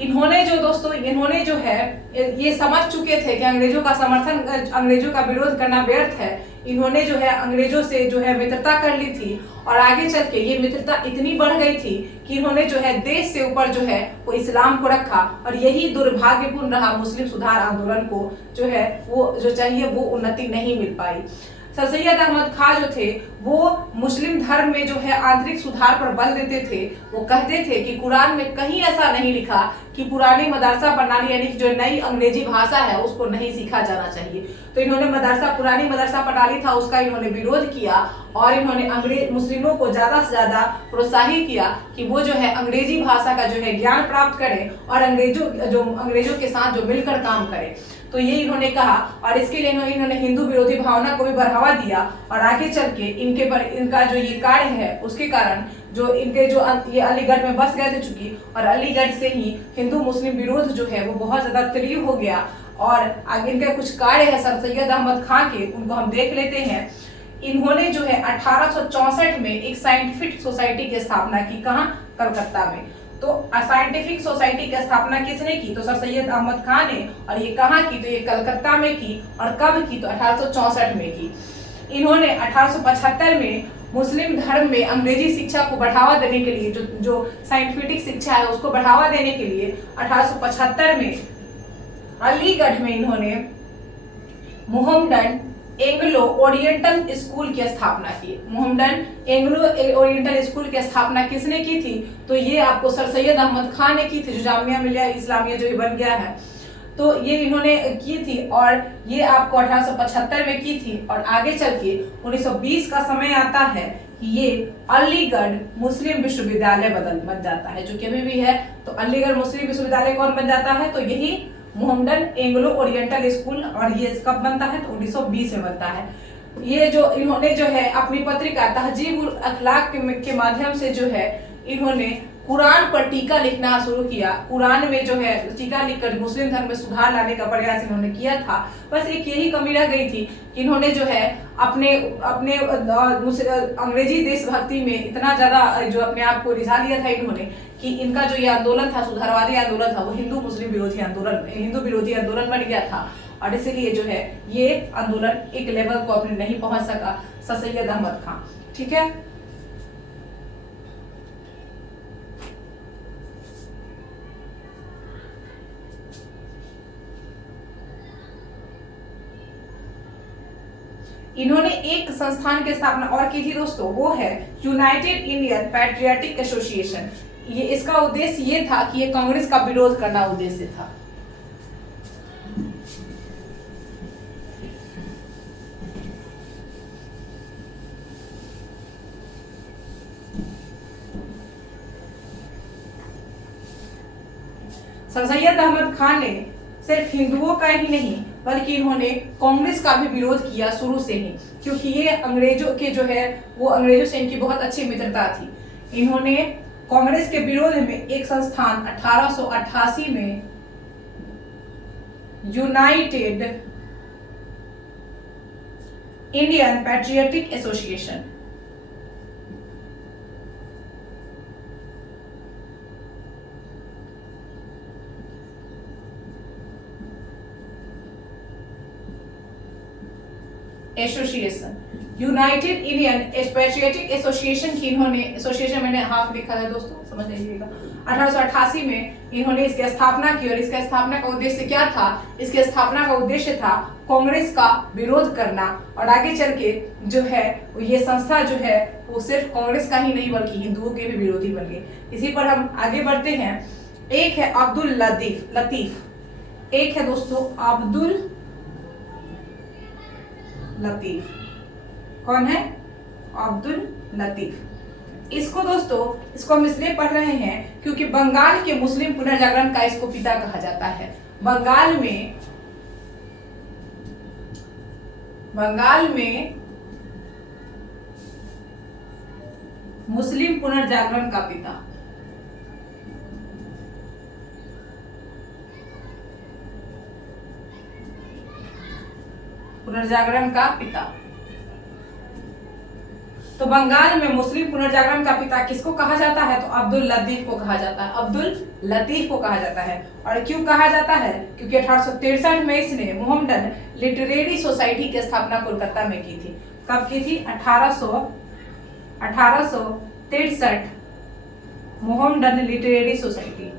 इन्होंने जो दोस्तों इन्होंने जो है ये समझ चुके थे कि अंग्रेजों का समर्थन, अंग्रेजों का विरोध करना व्यर्थ है। इन्होंने जो है अंग्रेजों से जो है मित्रता कर ली थी और आगे चल के ये मित्रता इतनी बढ़ गई थी कि इन्होंने जो है देश से ऊपर जो है वो इस्लाम को रखा और यही दुर्भाग्यपूर्ण रहा, मुस्लिम सुधार आंदोलन को जो है वो जो चाहिए वो उन्नति नहीं मिल पाई। सर सैयद अहमद खां जो थे वो मुस्लिम धर्म में जो है आंतरिक सुधार पर बल देते थे। वो कहते थे कि कुरान में कहीं ऐसा नहीं लिखा कि पुरानी मदरसा प्रणाली यानी जो नई अंग्रेजी भाषा है उसको नहीं सीखा जाना चाहिए। तो इन्होंने पुरानी मदरसा प्रणाली था उसका इन्होंने विरोध किया और इन्होंने अंग्रेज मुस्लिमों को ज्यादा से ज्यादा प्रोत्साहित किया कि वो जो है अंग्रेजी भाषा का जो है ज्ञान प्राप्त करें और अंग्रेजों के साथ जो मिलकर काम करें। तो ये इन्होंने कहा और इसके लिए इन्होंने हिंदू विरोधी भावना को भी बढ़ावा दिया और आगे चल के इनका जो ये कार्य है उसके कारण जो इनके जो ये अलीगढ़ में बस गए थे चूंकि, और अलीगढ़ से ही हिंदू मुस्लिम विरोध जो है वो बहुत ज्यादा तीव्र हो गया। और आगे इनके कुछ कार्य है सर सैयद अहमद खां के, उनको हम देख लेते हैं। इन्होंने जो है 1864 में एक साइंटिफिक सोसाइटी की स्थापना की, कहाँ? कलकत्ता में। तो साइंटिफिक सोसाइटी की स्थापना किसने की? तो सर सैयद अहमद खां ने। और ये कहाँ की? तो ये कलकत्ता में की। और कब की? तो 1864 में की। इन्होंने 1875 में मुस्लिम धर्म में अंग्रेजी शिक्षा को बढ़ावा देने के लिए जो साइंटिफिक शिक्षा है उसको बढ़ावा देने के लिए 1875 में अलीगढ़ में इन्होंने मोहम्मडन एंग्लो ओरिएंटल स्कूल की स्थापना की। मोहम्मडन एंग्लो ओरिएंटल स्कूल की स्थापना किसने की थी? तो ये आपको सर सैयद अहमद खां ने की थी, जो जामिया मिलिया इस्लामिया जो बन गया है। तो ये इन्होंने की थी और ये आपको 1875 में की थी। और आगे चल के 1920 का समय आता है कि ये अलीगढ़ मुस्लिम विश्वविद्यालय बन जाता है, जो कि अभी भी है। तो अलीगढ़ मुस्लिम विश्वविद्यालय कौन बन जाता है? तो यही मोहम्मडन एंग्लो ओरिएंटल स्कूल। और ये कब बनता है? तो 1920 में बनता है। ये जो इन्होंने जो है अपनी पत्रिका तहजीब उल अखलाक के माध्यम से जो है इन्होंने कुरान पर टीका लिखना शुरू किया। कुरान में जो है टीका लिखकर मुस्लिम धर्म में सुधार लाने का प्रयास इन्होंने किया था। बस एक यही कमी रह गई थी कि इन्होंने जो है अपने अंग्रेजी देशभक्ति में इतना ज्यादा जो अपने आप को रिझा लिया था इन्होंने कि इनका जो ये आंदोलन था, सुधारवादी आंदोलन था, वो हिंदू विरोधी आंदोलन बन गया था। और इसीलिए जो है ये आंदोलन एक लेवल को अपने नहीं पहुंच सका सर सैयद अहमद खां। ठीक है। इन्होंने एक संस्थान की स्थापना और की थी दोस्तों, वो है यूनाइटेड इंडियन पैट्रियाटिक एसोसिएशन। ये इसका उद्देश्य ये था कि ये कांग्रेस का विरोध करना उद्देश्य था। सर सैयद अहमद खान ने सिर्फ हिंदुओं का ही नहीं बल्कि इन्होंने कांग्रेस का भी विरोध किया शुरू से ही, क्योंकि ये अंग्रेजों के जो है वो अंग्रेजों से इनकी बहुत अच्छी मित्रता थी। इन्होंने कांग्रेस के विरोध में एक संस्थान 1888 में United Indian patriotic association, United Indian patriotic association की इन्होंने, एसोसिएशन मैंने हाफ लिखा है दोस्तों, समझ लीजिएगा। 1888 में इन्होंने इसकी स्थापना की और इसके स्थापना का उद्देश्य क्या था? इसके स्थापना का उद्देश्य था कांग्रेस का विरोध करना। और आगे चल के जो है ये संस्था जो है वो सिर्फ कांग्रेस का ही नहीं बल्कि हिंदुओं के भी विरोधी बन गए। इसी पर हम आगे बढ़ते हैं। एक है अब्दुल लतीफ, एक है दोस्तों अब्दुल लतीफ। कौन है? अब्दुल लतीफ। इसको दोस्तों हम इसलिए पढ़ रहे हैं क्योंकि बंगाल के मुस्लिम पुनर्जागरण का इसको पिता कहा जाता है। बंगाल में मुस्लिम पुनर्जागरण का पिता। पुनर्जागरण का पिता तो बंगाल में मुस्लिम पुनर्जागरण का पिता किसको कहा जाता है? तो अब्दुल लतीफ को कहा जाता है, अब्दुल लतीफ को कहा जाता है। और क्यों कहा जाता है? क्योंकि 1863 में इसने मोहम्मडन लिटरेरी सोसाइटी की स्थापना कोलकाता में की थी। कब की थी? 1863 Mohammedan literary society.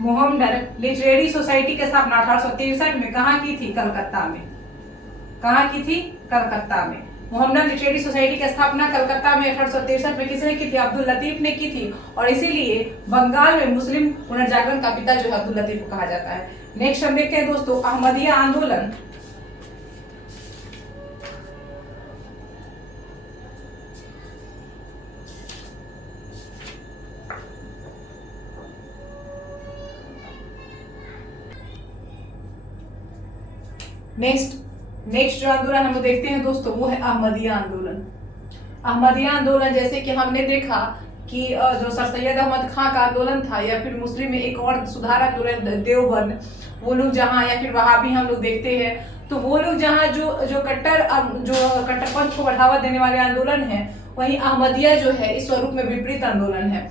Mohammedan literary society की स्थापना 1863 में कहाँ की थी? कलकत्ता में। कहाँ की थी? कलकत्ता में। मोहम्मदन लिटरेरी सोसाइटी की स्थापना कलकत्ता में 1863 में किसने की थी? अब्दुल लतीफ ने की थी। और इसीलिए बंगाल में मुस्लिम पुनर्जागरण का पिता जो है अब्दुल लतीफ को कहा जाता है। नेक्स्ट हम देखते हैं दोस्तों अहमदिया आंदोलन। नेक्स्ट जो आंदोलन हम देखते हैं दोस्तों वो है अहमदिया आंदोलन। अहमदिया आंदोलन जैसे कि हमने देखा कि जो सर सैयद अहमद खां का आंदोलन था, या फिर मुस्लिम में एक और सुधार आंदोलन देवबंद, वो लोग जहाँ, या फिर वहाबी हम लोग देखते हैं, तो वो लोग जहाँ जो कट्टरपंथ को बढ़ावा देने वाले आंदोलन है, वहीं अहमदिया जो है इस स्वरूप में विपरीत आंदोलन है।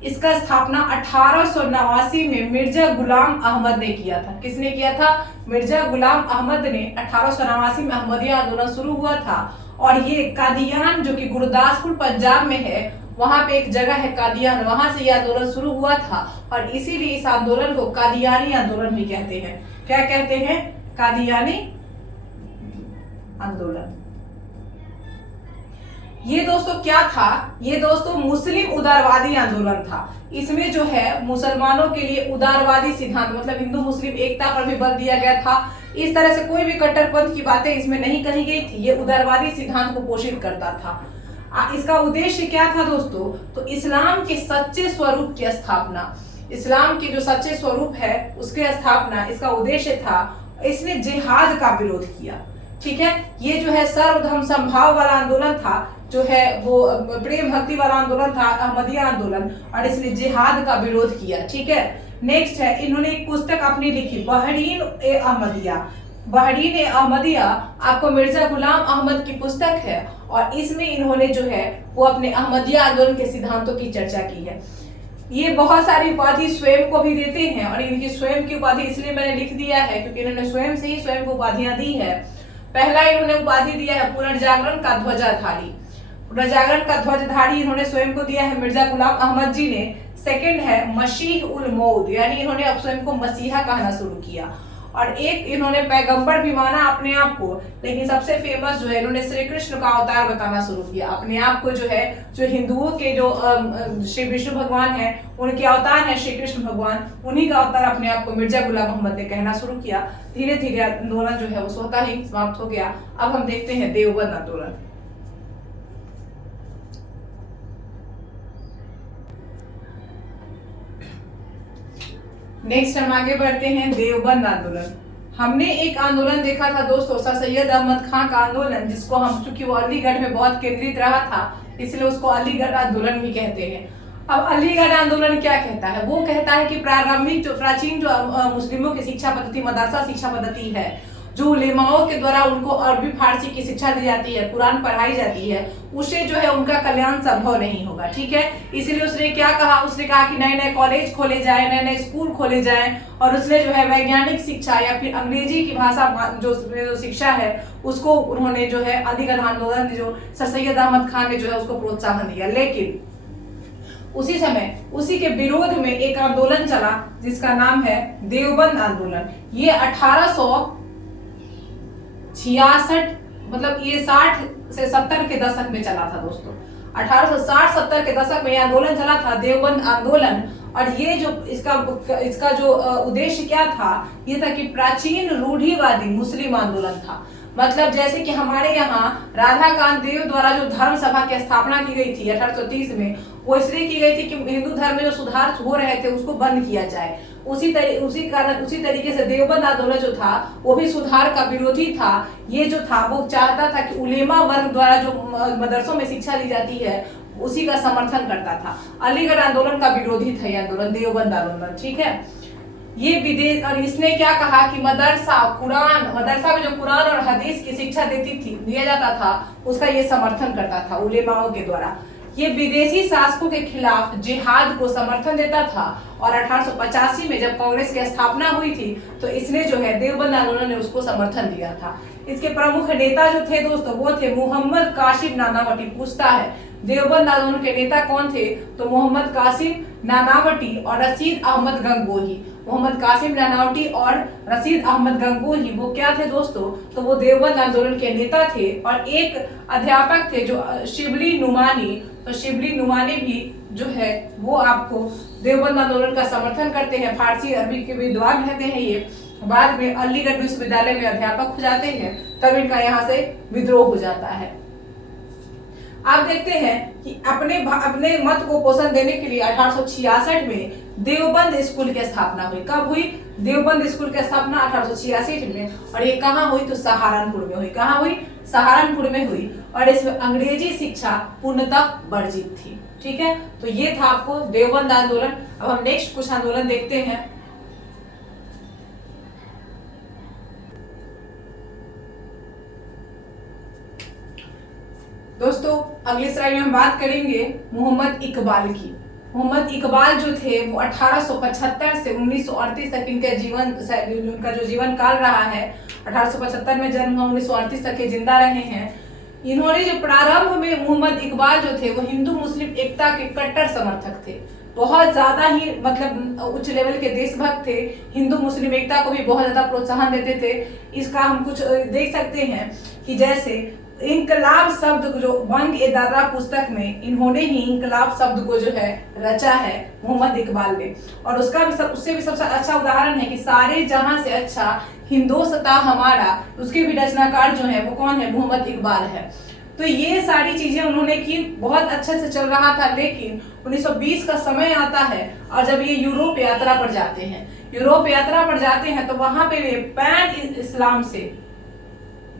इसका स्थापना 1889 में मिर्जा गुलाम अहमद ने किया था। किसने किया था? मिर्जा गुलाम अहमद ने 1889 में अहमदिया आंदोलन शुरू हुआ था। और ये कादियान जो कि गुरदासपुर पंजाब में है, वहां पे एक जगह है कादियान, वहां से यह आंदोलन शुरू हुआ था। और इसीलिए इस आंदोलन को कादियानी आंदोलन भी कहते हैं। क्या कहते हैं? कादियानी आंदोलन। ये दोस्तों क्या था? ये दोस्तों मुस्लिम उदारवादी आंदोलन था। इसमें जो है मुसलमानों के लिए उदारवादी सिद्धांत, मतलब हिंदू मुस्लिम एकता पर भी बल दिया गया था। इस तरह से कोई भी कट्टरपंथ की बातें इसमें नहीं कही गई थी। ये उदारवादी सिद्धांत को पोषित करता था। इसका उद्देश्य क्या था दोस्तों? तो इस्लाम के सच्चे स्वरूप की स्थापना, इस्लाम के जो सच्चे स्वरूप है उसके स्थापना इसका उद्देश्य था। इसने जिहाद का विरोध किया। ठीक है, ये जो है सर्वधर्म समभाव वाला आंदोलन था, जो है वो प्रेम भक्ति वाला आंदोलन था, अहमदिया आंदोलन, और इसने जिहाद का विरोध किया। ठीक है, नेक्स्ट है इन्होंने एक पुस्तक अपनी लिखी, बहरीन ए अहमदिया। बहरीन ए अहमदिया आपको मिर्जा गुलाम अहमद की पुस्तक है, और इसमें इन्होंने जो है वो अपने अहमदिया आंदोलन के सिद्धांतों की चर्चा की है। ये बहुत सारी उपाधि स्वयं को भी देते हैं, और इनकी स्वयं की उपाधि इसलिए मैंने लिख दिया है क्योंकि इन्होंने स्वयं से ही स्वयं को उपाधियां दी है। पहला इन्होंने उपाधि दिया है पुनर्जागरण का ध्वजाधारी। पुनर्जागरण का ध्वजधारी इन्होंने स्वयं को दिया है मिर्जा गुलाम अहमद जी ने। सेकंड है मसीह उल मौद, यानी इन्होंने अब स्वयं को मसीहा कहना शुरू किया। और एक इन्होंने पैगंबर भी माना अपने आप को, लेकिन सबसे फेमस जो है इन्होंने श्री कृष्ण का अवतार बताना शुरू किया अपने आप को। जो है जो हिंदुओं के जो श्री विष्णु भगवान है, उनके अवतार है श्री कृष्ण भगवान, उन्हीं का अवतार अपने आप को मिर्जा गुलाम अहमद ने कहना शुरू किया। धीरे धीरे आंदोलन जो है वो स्वतः ही समाप्त हो गया। अब हम देखते हैं देवबंद आंदोलन। नेक्स्ट हम आगे बढ़ते हैं देवबंद आंदोलन। हमने एक आंदोलन देखा था दोस्तों, सर सैयद अहमद खां का आंदोलन, जिसको हम, चूंकि वो अलीगढ़ में बहुत केंद्रित रहा था इसलिए उसको अलीगढ़ आंदोलन भी कहते हैं। अब अलीगढ़ आंदोलन क्या कहता है? वो कहता है कि प्राचीन जो मुस्लिमों की शिक्षा पद्धति, मदरसा शिक्षा पद्धति है, जो उलेमाओं के द्वारा उनको अरबी फारसी की शिक्षा दी जाती है, कुरान पढ़ाई जाती है, उससे जो है उनका कल्याण संभव नहीं होगा। ठीक है, इसलिए उसने क्या कहा? उसने कहा कि नए नए कॉलेज खोले जाए, नए नए स्कूल खोले जाए, और उसने जो है वैज्ञानिक शिक्षा या फिर अंग्रेजी की भाषा जो शिक्षा है उसको उन्होंने जो है अलीगढ़ आंदोलन, जो सर सैयद अहमद खान ने जो है उसको प्रोत्साहन दिया। लेकिन उसी समय उसी के विरोध में एक आंदोलन चला जिसका नाम है देवबंद आंदोलन। ये 1866, मतलब ये 60 से 70 के दशक में चला था दोस्तों। 1860-70 के दशक में ये आंदोलन चला था, देवबंद आंदोलन। और ये जो इसका जो उद्देश्य क्या था? ये था कि प्राचीन रूढ़िवादी मुस्लिम आंदोलन था। मतलब जैसे कि हमारे यहाँ राधाकांत देव द्वारा जो धर्म सभा की स्थापना की गई थी 1830 में, वो इसलिए की गई थी कि हिंदू धर्म में जो सुधार हो रहे थे उसको बंद किया जाए। उसी तरीके से देवबंद आंदोलन जो था वो भी सुधार का विरोधी था। ये जो था वो चाहता था कि उलेमा वर्ग द्वारा जो मदरसों में शिक्षा दी जाती है उसी का समर्थन करता था। अलीगढ़ आंदोलन का विरोधी था ये आंदोलन, देवबंद आंदोलन, ठीक है। ये विदेश, और इसने क्या कहा कि मदरसा में जो कुरान और हदीस की शिक्षा दिया जाता था उसका ये समर्थन करता था उलेमाओं के द्वारा। ये विदेशी शासकों के खिलाफ जिहाद को समर्थन देता था और 1885 में जब कांग्रेस की स्थापना हुई थी तो इसने जो है देवबंद आंदोलन ने उसको समर्थन दिया था। इसके प्रमुख नेता जो थे दोस्तों वो थे मोहम्मद कासिम नानावटी। पूछता है देवबंद आंदोलन के नेता कौन थे, तो मोहम्मद कासिम नानावटी और रशीद अहमद गंगोही। मोहम्मद कासिम नानावटी और रशीद अहमद गंगोही वो क्या थे दोस्तों, तो वो देवबंद आंदोलन के नेता थे। और एक अध्यापक थे जो शिबली नुमानी, तो शिबली नुमानी भी जो है वो आपको देवबंद आंदोलन का समर्थन करते हैं। फारसी अरबी के विद्वान रहते हैं ये। बाद में अलीगढ़ विश्वविद्यालय में अध्यापक हो जाते हैं, तब इनका यहाँ से विद्रोह हो जाता है। आप देखते हैं कि अपने मत को पोषण देने के लिए 1866 में देवबंद स्कूल की स्थापना हुई। कब हुई? देवबंद स्कूल की स्थापना 1886 में, और ये कहाँ हुई? तो सहारनपुर में हुई। कहाँ हुई? सहारनपुर में हुई। और इसमें अंग्रेजी शिक्षा पूर्णतः वर्जित थी, ठीक है। तो ये था आपको देवबंद आंदोलन। अब हम नेक्स्ट कुछ आंदोलन देखते हैं। दोस्तों अगली स्लाइड में हम बात करेंगे मोहम्मद इकबाल की। मोहम्मद इकबाल जो थे वो 1875 से 1938 तक उनका जो जीवन काल रहा है, 1875 में जन्म हुआ, 1938 तक ये जिंदा रहे हैं। इन्होंने जो प्रारंभ में मोहम्मद इकबाल जो थे वो हिंदू मुस्लिम एकता के कट्टर समर्थक थे। बहुत ज्यादा ही मतलब उच्च लेवल के देशभक्त थे। हिंदू मुस्लिम एकता को भी बहुत ज्यादा प्रोत्साहन देते थे। इसका हम कुछ देख सकते हैं कि जैसे इनकलाब शब्द जो वंग ए दादा पुस्तक में इन्होंने ही इनकलाब शब्द को जो है रचा है मोहम्मद इकबाल ने। और उससे भी सबसे अच्छा उदाहरण है कि सारे जहां से अच्छा हिंदोस्तां हमारा, उसके भी रचनाकार जो है वो कौन है? मोहम्मद इकबाल है। तो ये सारी चीजें उन्होंने की, बहुत अच्छे से चल रहा था। लेकिन 1920 का समय आता है और जब ये यूरोप यात्रा पर जाते हैं तो वहां पे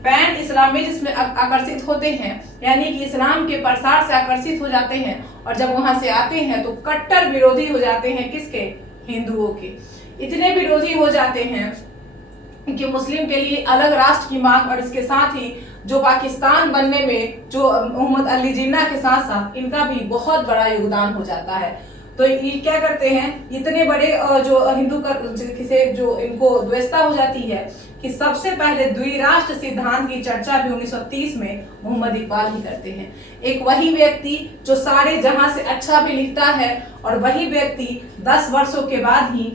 पैन इस्लामिज्म में आकर्षित होते हैं, यानी कि इस्लाम के प्रसार से आकर्षित हो जाते हैं। और जब वहां से आते हैं तो कट्टर विरोधी हो जाते हैं, किसके? हिंदुओं के। इतने विरोधी हो जाते हैं कि मुस्लिम के लिए अलग राष्ट्र की मांग, और इसके साथ ही जो पाकिस्तान बनने में जो मोहम्मद अली जिन्ना के साथ साथ इनका भी बहुत बड़ा योगदान हो जाता है। तो ये क्या करते हैं, इतने बड़े जो हिंदू से जो इनको द्वेषता हो जाती है कि सबसे पहले द्विराष्ट्र सिद्धांत की चर्चा भी 1930 में मोहम्मद इकबाल ही करते हैं। एक वही व्यक्ति जो सारे जहां से अच्छा भी लिखता है, और वही व्यक्ति 10 वर्षों के बाद ही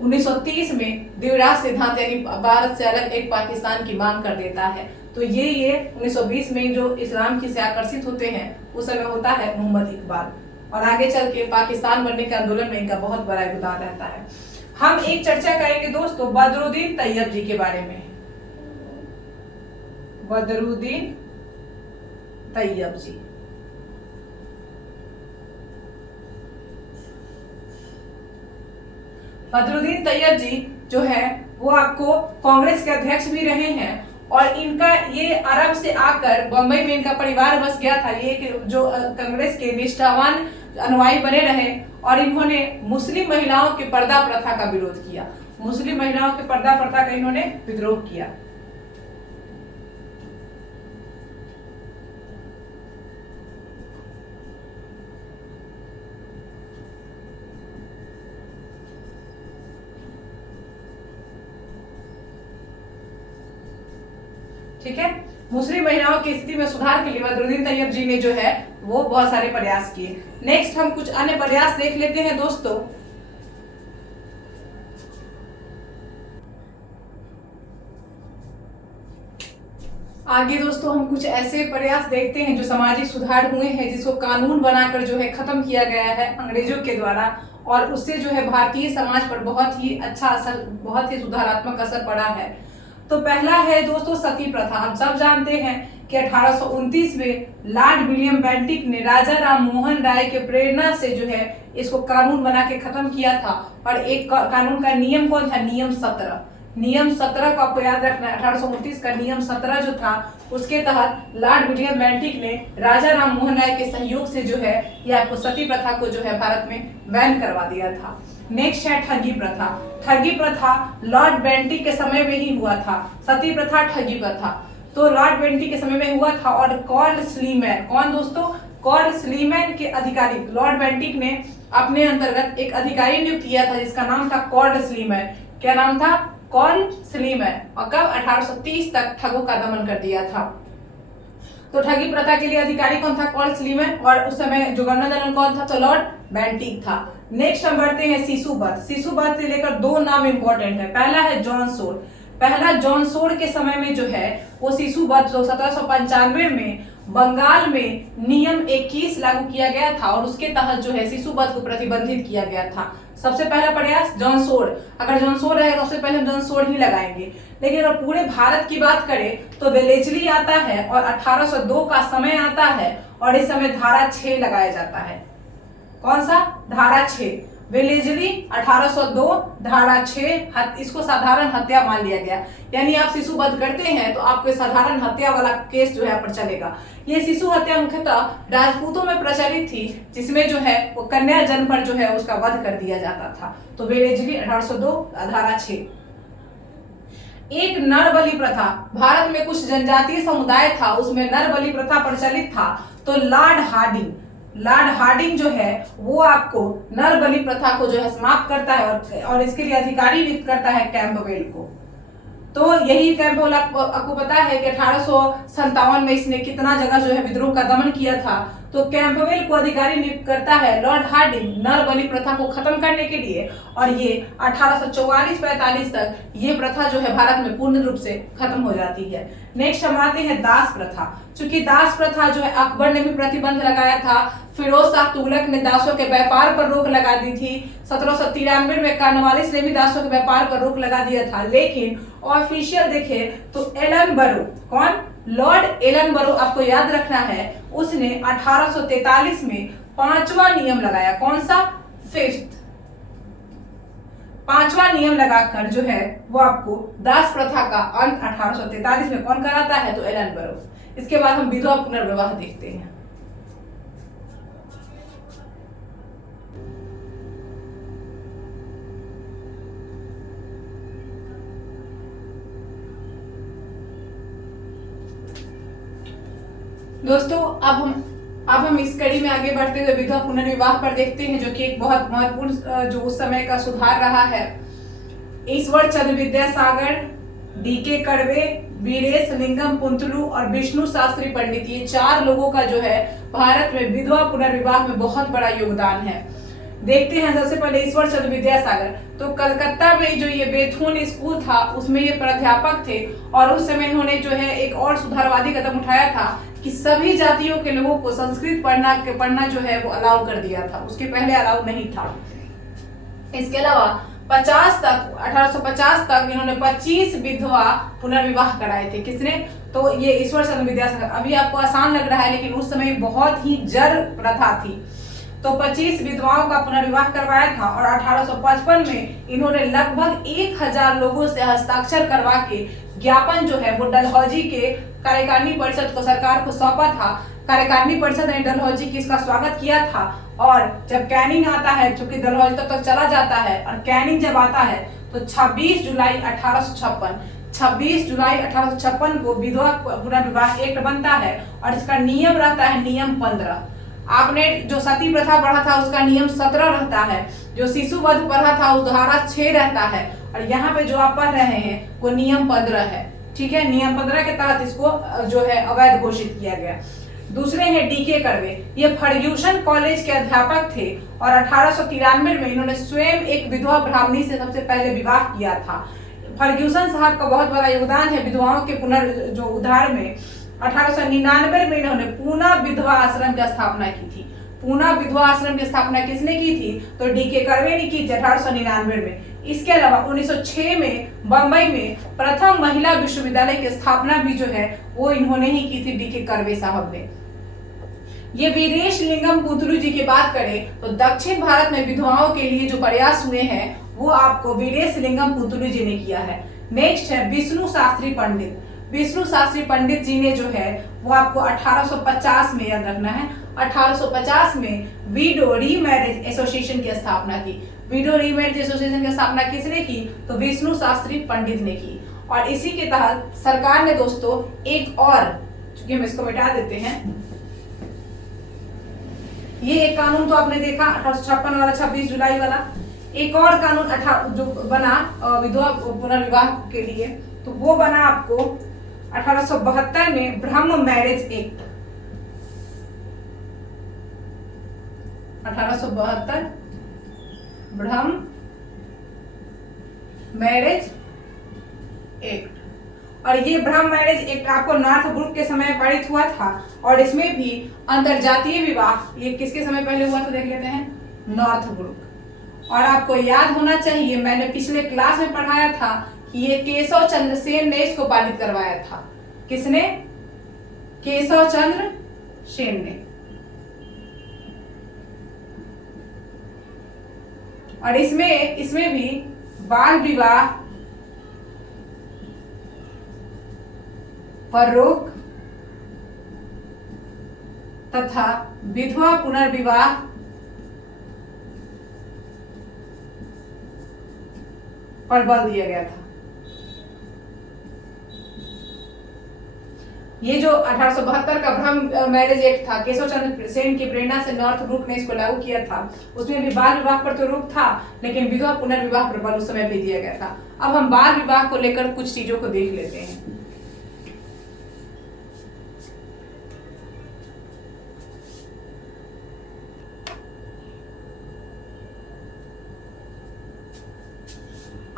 1930 में द्विराष्ट्र सिद्धांत यानी भारत से अलग एक पाकिस्तान की मांग कर देता है। तो ये 1920 में जो इस्लाम की से आकर्षित होते हैं उस समय होता है मोहम्मद इकबाल। और आगे चल के पाकिस्तान बनने के आंदोलन में इनका बहुत बड़ा योगदान रहता है। हम एक चर्चा करेंगे दोस्तों बदरुद्दीन तैयब जी के बारे में। बदरुद्दीन तैयब जी, बदरुद्दीन तैयब जी जो है वो आपको कांग्रेस के अध्यक्ष भी रहे हैं। और इनका ये अरब से आकर बंबई में इनका परिवार बस गया था। ये जो कांग्रेस के निष्ठावान अनुयायी बने रहे, और इन्होंने मुस्लिम महिलाओं के पर्दा प्रथा का विरोध किया। मुस्लिम महिलाओं के पर्दा प्रथा का इन्होंने विद्रोह किया। ठीक है, मुस्लिम महिलाओं की स्थिति में सुधार के लिए बदरुद्दीन तैयब जी ने जो है वो बहुत सारे प्रयास किए। नेक्स्ट हम कुछ अन्य प्रयास देख लेते हैं दोस्तों। आगे दोस्तों हम कुछ ऐसे प्रयास देखते हैं जो सामाजिक सुधार हुए हैं, जिसको कानून बनाकर जो है खत्म किया गया है अंग्रेजों के द्वारा, और उससे जो है भारतीय समाज पर बहुत ही अच्छा असर, बहुत ही सुधारात्मक असर पड़ा है। तो पहला है दोस्तों सती प्रथा। आप सब जानते हैं कि 1829 में लॉर्ड विलियम बेंटिक ने राजा राम मोहन राय के प्रेरणा से जो है इसको कानून बना के खत्म किया था। और एक कानून का नियम कौन था? नियम 17। नियम 17 को आपको याद रखना है। 1829 का नियम 17 जो था उसके तहत लॉर्ड विलियम बेंटिक ने राजा राम मोहन राय के सहयोग से जो है ये आपको सती प्रथा को जो है भारत में बैन करवा दिया था। नेक्स्ट है ठगी प्रथा। ठगी प्रथा लॉर्ड बेंटिक के समय में ही हुआ था। सती प्रथा, ठगी प्रथा तो लॉर्ड बेंटिक के समय में हुआ था। और कॉर्ड स्लीमैन, कौन दोस्तों? कॉर्ड स्लीमैन के अधिकारी लॉर्ड बेंटिक ने अपने अंतर्गत एक अधिकारी नियुक्त किया था जिसका नाम था कॉर्ड स्लीमैन। क्या नाम था? कॉर्ड स्लीमैन। और कब? 1830 तक ठगों का दमन कर दिया था। तो ठगी प्रथा के लिए अधिकारी कौन था? कॉर्ड स्लीमैन। और उस समय जो गवर्नर जनरल कौन था? तो लॉर्ड बेंटिक था। नेक्स्ट हम बढ़ते हैं शिशुवध। शिशुवध से लेकर दो नाम इंपॉर्टेंट है। पहला है जॉन सोर। पहला जॉन सोर के समय में जो है वो शिशुवध 1795 में बंगाल में नियम 21 लागू किया गया था और उसके तहत जो है शिशुवध को प्रतिबंधित किया गया था। सबसे पहला प्रयास जॉन सोर। अगर जॉन सोर रहेगा सबसे पहले हम जॉन सोर ही लगाएंगे। लेकिन अगर पूरे भारत की बात करें तो वेलेजली आता है और 1802 का समय आता है और इस समय धारा 6 लगाया जाता है। कौन सा? धारा 6। वेलेजली 1802 धारा 6, इसको साधारण हत्या मान लिया गया। यानी आप शिशुवध करते हैं तो आपको साधारण हत्या वाला केस जो है पर चलेगा। ये शिशु हत्या मुख्यतः राजपूतों में प्रचलित थी जिसमें जो है वो कन्या जन्म पर जो है उसका वध कर दिया जाता था। तो वेलेजली 1802 धारा 6। एक नर बलि प्रथा। भारत में कुछ जनजातीय समुदाय था उसमें नर बलि प्रथा प्रचलित था। तो लॉर्ड हार्डिंग जो है वो आपको नर बलि प्रथा को जो है समाप्त करता है और इसके लिए अधिकारी नियुक्त करता है कैंपबेल को। तो यही कैंपबेल आपको पता है कि 1857 में इसने कितना जगह जो है विद्रोह का दमन किया था। तो कैंपबेल को अधिकारी नियुक्त करता है लॉर्ड हार्डिंग नर बलि प्रथा को खत्म करने के लिए और ये 1844-45 तक ये प्रथा जो है भारत में पूर्ण रूप से खत्म हो जाती है। नेक्स्ट हम आते हैं दास प्रथा। चूंकि दास प्रथा जो है अकबर ने भी प्रतिबंध लगाया था, फिरोज शाह तुगलक ने दासों के व्यापार पर रोक लगा दी थी, 1793 में कॉर्नवालिस ने भी दासों के व्यापार पर रोक लगा दिया था। लेकिन ऑफिशियल देखे तो एलन बरो, कौन? लॉर्ड एलन बरो, आपको याद रखना है, उसने 1843 में 5वां नियम लगाया। कौन सा? 5वां नियम लगाकर जो है वो आपको दास प्रथा का अंत 1843 में कौन कराता है? तो एलन बरो। इसके बाद हम विधवा पुनर्विवाह देखते हैं। दोस्तों अब हम इस कड़ी में आगे बढ़ते हुए विधवा पुनर्विवाह पर देखते हैं जो कि एक बहुत महत्वपूर्ण जो उस समय का सुधार रहा है। ईश्वर चंद्र विद्यासागर, डीके कर्वे, वीरेश लिंगम पुंतलू और विष्णु शास्त्री पंडित, ये 4 लोगों का जो है भारत में विधवा पुनर्विवाह में बहुत बड़ा योगदान है। देखते हैं सबसे पहले ईश्वर चंद्र विद्यासागर। तो कलकत्ता में जो ये बेथुन स्कूल था उसमें ये प्राध्यापक थे और उस समय इन्होंने जो है एक और सुधारवादी कदम उठाया था कि सभी जातियों के लोगों को संस्कृत पढ़ना जो है वो अलाउ कर दिया था। उसके पहले अलाउ नहीं था। इसके अलावा 1850 तक इन्होंने 25 विधवा पुनर्विवाह कराए थे। किसने? तो ये ईश्वर चंद्र विद्यासागर। अभी आपको आसान लग रहा है लेकिन उस समय बहुत ही जड़ प्रथा थी। तो 25 विधवाओं का पुनर्विवाह करवाया था और 1855 में इन्होंने लगभग 1000 लोगों से हस्ताक्षर करवा के ज्ञापन जो है वो डलहौजी के कार्यकारिणी परिषद को सरकार को सौंपा था। कार्यकारिणी परिषद ने डलहौजी की इसका स्वागत किया था और जब कैनिंग आता है, चूंकि डलहौजी तक चला जाता है और कैनिंग जब आता है तो 26 जुलाई 1856 को विधवा पुनर्विवाह एक्ट बनता है और इसका नियम रहता है नियम 15। आपने जो सती प्रथा पढ़ा था उसका नियम 17 रहता है, जो शिशुवध पढ़ा था उस धारा 6 रहता है और यहाँ पे जो आप पढ़ रहे हैं वो नियम 15 है। ठीक है, नियम 15 के तहत इसको जो है अवैध घोषित किया गया। दूसरे हैं डीके कर्वे। ये फर्ग्यूसन कॉलेज के अध्यापक थे और 1893 में इन्होंने स्वयं एक विधवा ब्राह्मणी से सबसे पहले विवाह किया था। फर्ग्यूसन साहब का बहुत बड़ा योगदान है विधवाओं के जो उद्धार में। 1899 में इन्होंने पूना विधवा आश्रम की स्थापना की थी। पूना विधवा आश्रम की स्थापना किसने की थी? तो डीके कर्वे ने की थी 1899 में। इसके अलावा 1906 में बंबई में प्रथम महिला विश्वविद्यालय की स्थापना भी जो है वो इन्होंने ही की थी, डी.के. कर्वे साहब ने। ये वीरेश लिंगम पुतलू जी की बात करें तो दक्षिण भारत में विधवाओं के लिए जो प्रयास हुए हैं वो आपको वीरेश लिंगम पुतलू जी ने किया है। नेक्स्ट है विष्णु शास्त्री पंडित। विष्णु शास्त्री पंडित जी ने जो है वो आपको 1850 में याद रखना है, 1850 में विडो रीमैरिज एसोसिएशन की स्थापना की। विडो रीमैरिज एसोसिएशन की स्थापना किसने की? तो विष्णु शास्त्री पंडित ने की। और इसी के तहत सरकार ने दोस्तों एक और, चूंकि हम इसको मिटा देते हैं, ये एक कानून तो आपने देखा 1856 वाला 26 जुलाई वाला, एक और कानून जो बना विधवा पुनर्विवाह के लिए, तो वो बना आपको 1872 में ब्रह्म मैरिज एक्ट। 1872 ब्रह्म मैरिज एक्ट। और ये ब्रह्म मैरिज एक्ट आपको नॉर्थ ब्रुक के समय पारित हुआ था। और इसमें भी अंतरजातीय विवाह ये किसके समय पहले हुआ तो देख लेते हैं, नॉर्थ ब्रुक। और आपको याद होना चाहिए, मैंने पिछले क्लास में पढ़ाया था कि ये केशव चंद्र सेन ने इसको पारित करवाया था। किसने? केशव चंद्र सेन ने। और इसमें भी बाल विवाह पर रोक तथा विधवा पुनर्विवाह पर बल दिया गया था। ये जो 1872 का ब्रह्म मैरिज एक्ट था, केशव चंद्र सेन की प्रेरणा से नॉर्थ ब्रुक ने इसको लागू किया था। उसमें भी बाल विवाह पर तो रोक था, लेकिन विधवा पुनर्विवाह पर बल उस समय भी दिया गया था। अब हम बाल विवाह को लेकर कुछ चीजों को देख लेते हैं।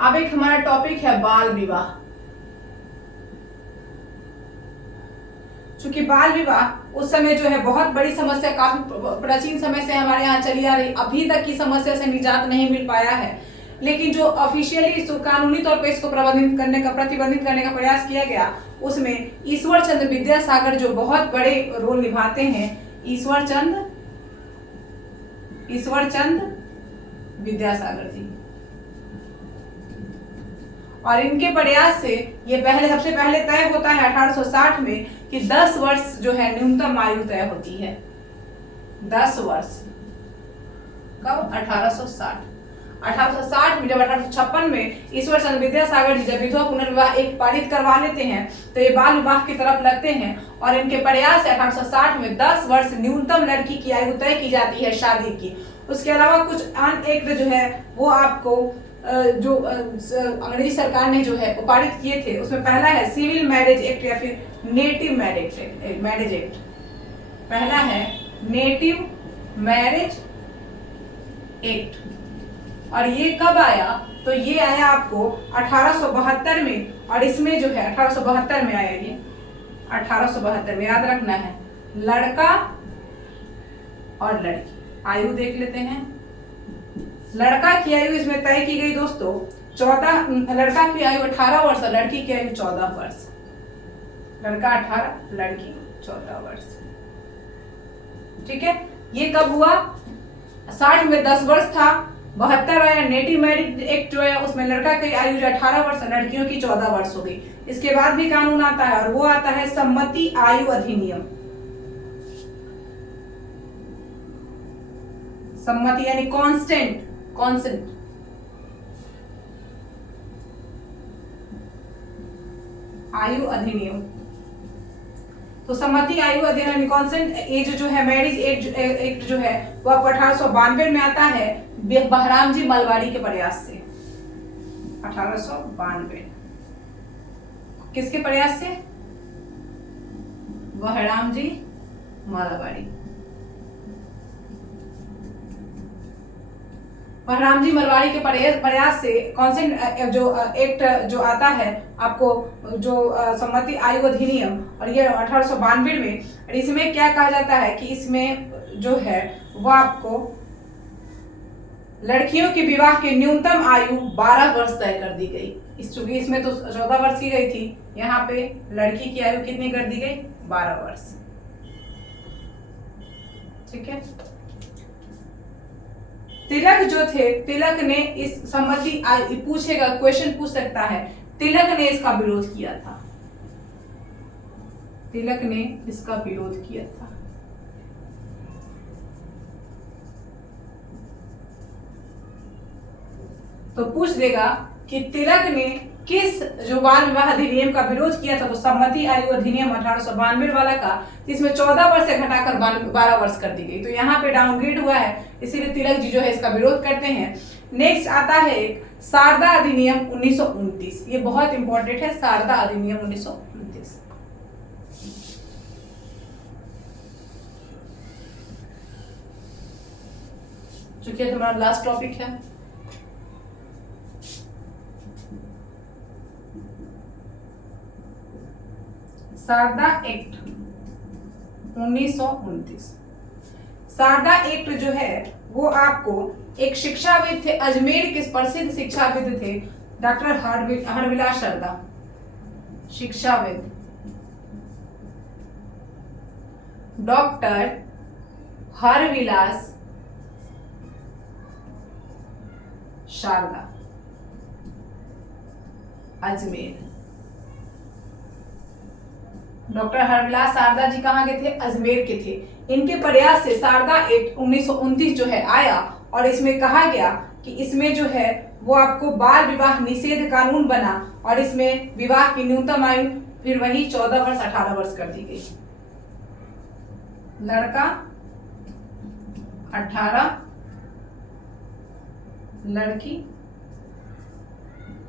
अब एक हमारा टॉपिक है बाल विवाह। चूंकि बाल विवाह उस समय जो है बहुत बड़ी समस्या, काफी प्राचीन समय से हमारे यहाँ चली आ रही, अभी तक की समस्या से निजात नहीं मिल पाया है। लेकिन जो ऑफिशियली इसको कानूनी तौर पे इसको प्रतिबंधित करने का प्रयास किया गया, उसमें ईश्वर चंद्र विद्यासागर जो बहुत बड़े रोल निभाते हैं। ईश्वर चंद्र विद्यासागर जी। और इनके प्रयास से ये सबसे पहले तय होता है 1860 में कि 10 वर्ष जो है न्यूनतम आयु तय होती है। 10 वर्ष कब? 1860। 1860 में, जब 1856 में ईश्वर चंद्र विद्यासागर जी जब विधवा पुनर्विवाह एक पारित करवा लेते हैं तो ये बाल विवाह की तरफ लगते हैं। और इनके प्रयास से 1860 में 10 वर्ष न्यूनतम लड़की की आयु तय की जाती है शादी की। उसके अलावा कुछ अन्य एक्ट जो है वो आपको जो अंग्रेजी सरकार ने जो है वो पारित किए थे। उसमें पहला है सिविल मैरिज एक्ट या फिर नेटिव मैरिज एक्ट। पहला है नेटिव मैरिज एक्ट। और ये कब आया? तो ये आया आपको 1872 में। और इसमें जो है 1872 में आया, ये 1872 में, याद रखना है। लड़का और लड़की आयु देख लेते हैं। लड़का की आयु इसमें तय की गई दोस्तों 14, लड़का की आयु 18 वर्ष और लड़की की आयु 14 वर्ष। लड़का 18, लड़की 14 वर्ष। ठीक है, ये कब हुआ? 60 में 10 वर्ष था। 72 आया नेटिव मैरिज एक्ट जो है, उसमें लड़का की आयु जो 18 वर्ष, लड़कियों की 14 वर्ष हो गई। इसके बाद भी कानून आता है और वो आता है सम्मति आयु अधिनियम। सम्मति यानी कॉन्सेंट आयु अधिनियम। तो सम्मति आयु अधिनियम कॉन्सेंट एज जो है, मैरिज एक्ट जो है वो 1892 में आता है बहराम जी मलवाड़ी के प्रयास से। 1892 किसके प्रयास से? बहराम जी मलवाड़ी। बहराम जी मलवाड़ी के प्रयास से कॉन्सेंट जो एक्ट जो आता है आपको, जो सम्मति आयु अधिनियम, और ये 1892 में। इसमें क्या कहा जाता है कि इसमें जो है वो आपको लड़कियों के विवाह की न्यूनतम आयु 12 वर्ष तय कर दी गई। चूंकि इसमें तो 14 वर्ष की गई थी, यहाँ पे लड़की की आयु कितनी कर दी गई? 12 वर्ष। ठीक है। तिलक जो थे, तिलक ने इस सम्मति पूछेगा, क्वेश्चन पूछ सकता है, तिलक ने इसका विरोध किया था। तिलक ने इसका विरोध किया था। तो पूछ देगा कि तिलक ने किस जो बाल विवाह अधिनियम का विरोध किया था, तो सम्मति आयु अधिनियम 1892 वाला का, जिसमें 14 वर्ष से घटाकर 12 वर्ष कर दी गई। तो यहाँ पे डाउनग्रेड हुआ है, इसीलिए तिलक जी जो है इसका विरोध करते हैं। नेक्स्ट आता है एक शारदा अधिनियम 1929। ये बहुत इंपॉर्टेंट है, शारदा अधिनियम 1929। चूंकि तुम्हारा लास्ट टॉपिक है। शारदा एक्ट 1929। शारदा एक्ट जो है वो आपको एक शिक्षाविद थे, अजमेर के प्रसिद्ध शिक्षाविद थे डॉक्टर हरविलास शारदा। शिक्षाविद डॉक्टर हरविलास शारदा, अजमेर। डॉक्टर हरविलास शारदा जी कहाँ के थे? अजमेर के थे। इनके प्रयास से शारदा एक्ट 1929 जो है आया, और इसमें कहा गया कि इसमें जो है वो आपको बाल विवाह निषेध कानून बना, और इसमें विवाह की न्यूनतम आयु फिर वही 14 वर्ष 18 वर्ष कर दी गई। लड़का 18, लड़की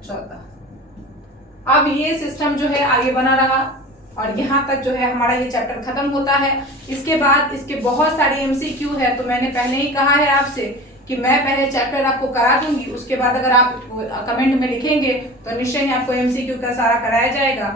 14। अब ये सिस्टम जो है आगे बना रहा, और यहाँ तक जो है हमारा ये चैप्टर खत्म होता है। इसके बाद इसके बहुत सारे एमसीक्यू है, तो मैंने पहले ही कहा है आपसे कि मैं पहले चैप्टर आपको करा दूंगी, उसके बाद अगर आप कमेंट में लिखेंगे तो निश्चय ही आपको एमसीक्यू का सारा कराया जाएगा।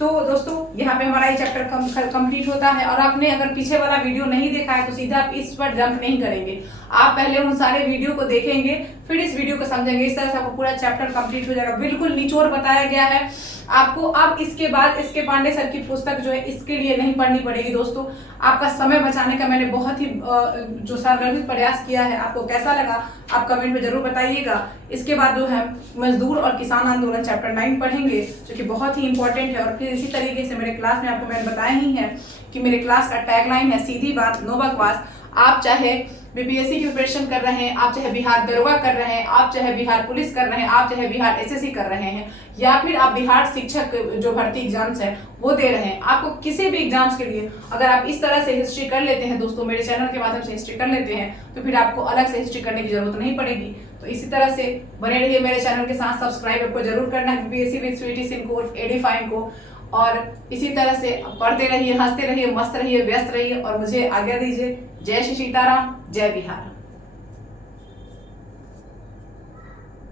तो दोस्तों यहाँ पे हमारा ये चैप्टर कंप्लीट होता है, और आपने अगर पीछे वाला वीडियो नहीं देखा है तो सीधा आप इस पर जंप नहीं करेंगे, आप पहले उन सारे वीडियो को देखेंगे, फिर इस वीडियो को समझेंगे। इस तरह से आपको पूरा चैप्टर कंप्लीट हो जाएगा। बिल्कुल निचोड़ बताया गया है आपको। अब इसके बाद इसके पांडे सर की पुस्तक जो है इसके लिए नहीं पढ़नी पड़ेगी दोस्तों। आपका समय बचाने का मैंने बहुत ही जो सार्वजनिक प्रयास किया है, आपको कैसा लगा आप कमेंट में जरूर बताइएगा। इसके बाद जो है मजदूर और किसान आंदोलन चैप्टर 9 पढ़ेंगे, जो कि बहुत ही इंपॉर्टेंट है। और फिर इसी तरीके से मेरे क्लास में आपको मैंने बताया ही है कि मेरे क्लास का टैगलाइन है सीधी बात नो बकवास। आप चाहे बीपीएससी की प्रिपरेशन कर रहे हैं, आप चाहे बिहार दरोगा कर रहे हैं, आप चाहे बिहार पुलिस कर रहे हैं, आप चाहे बिहार एसएससी कर रहे हैं, या फिर आप बिहार शिक्षक जो भर्ती एग्जाम्स है वो दे रहे हैं, आपको किसी भी एग्जाम्स के लिए अगर आप इस तरह से हिस्ट्री कर लेते हैं दोस्तों, मेरे चैनल के माध्यम से हिस्ट्री कर लेते हैं, तो फिर आपको अलग से हिस्ट्री करने की जरूरत नहीं पड़ेगी। तो इसी तरह से बने रहिए मेरे चैनल के साथ। सब्सक्राइब आपको जरूर करना है बीपीएससी विद स्वीटी सिंह को, एडीफाइन को, और इसी तरह से पढ़ते रहिए, हंसते रहिए, मस्त रहिए, व्यस्त रहिए, और मुझे आज्ञा दीजिए। जय श्री सीताराम, जय बिहार।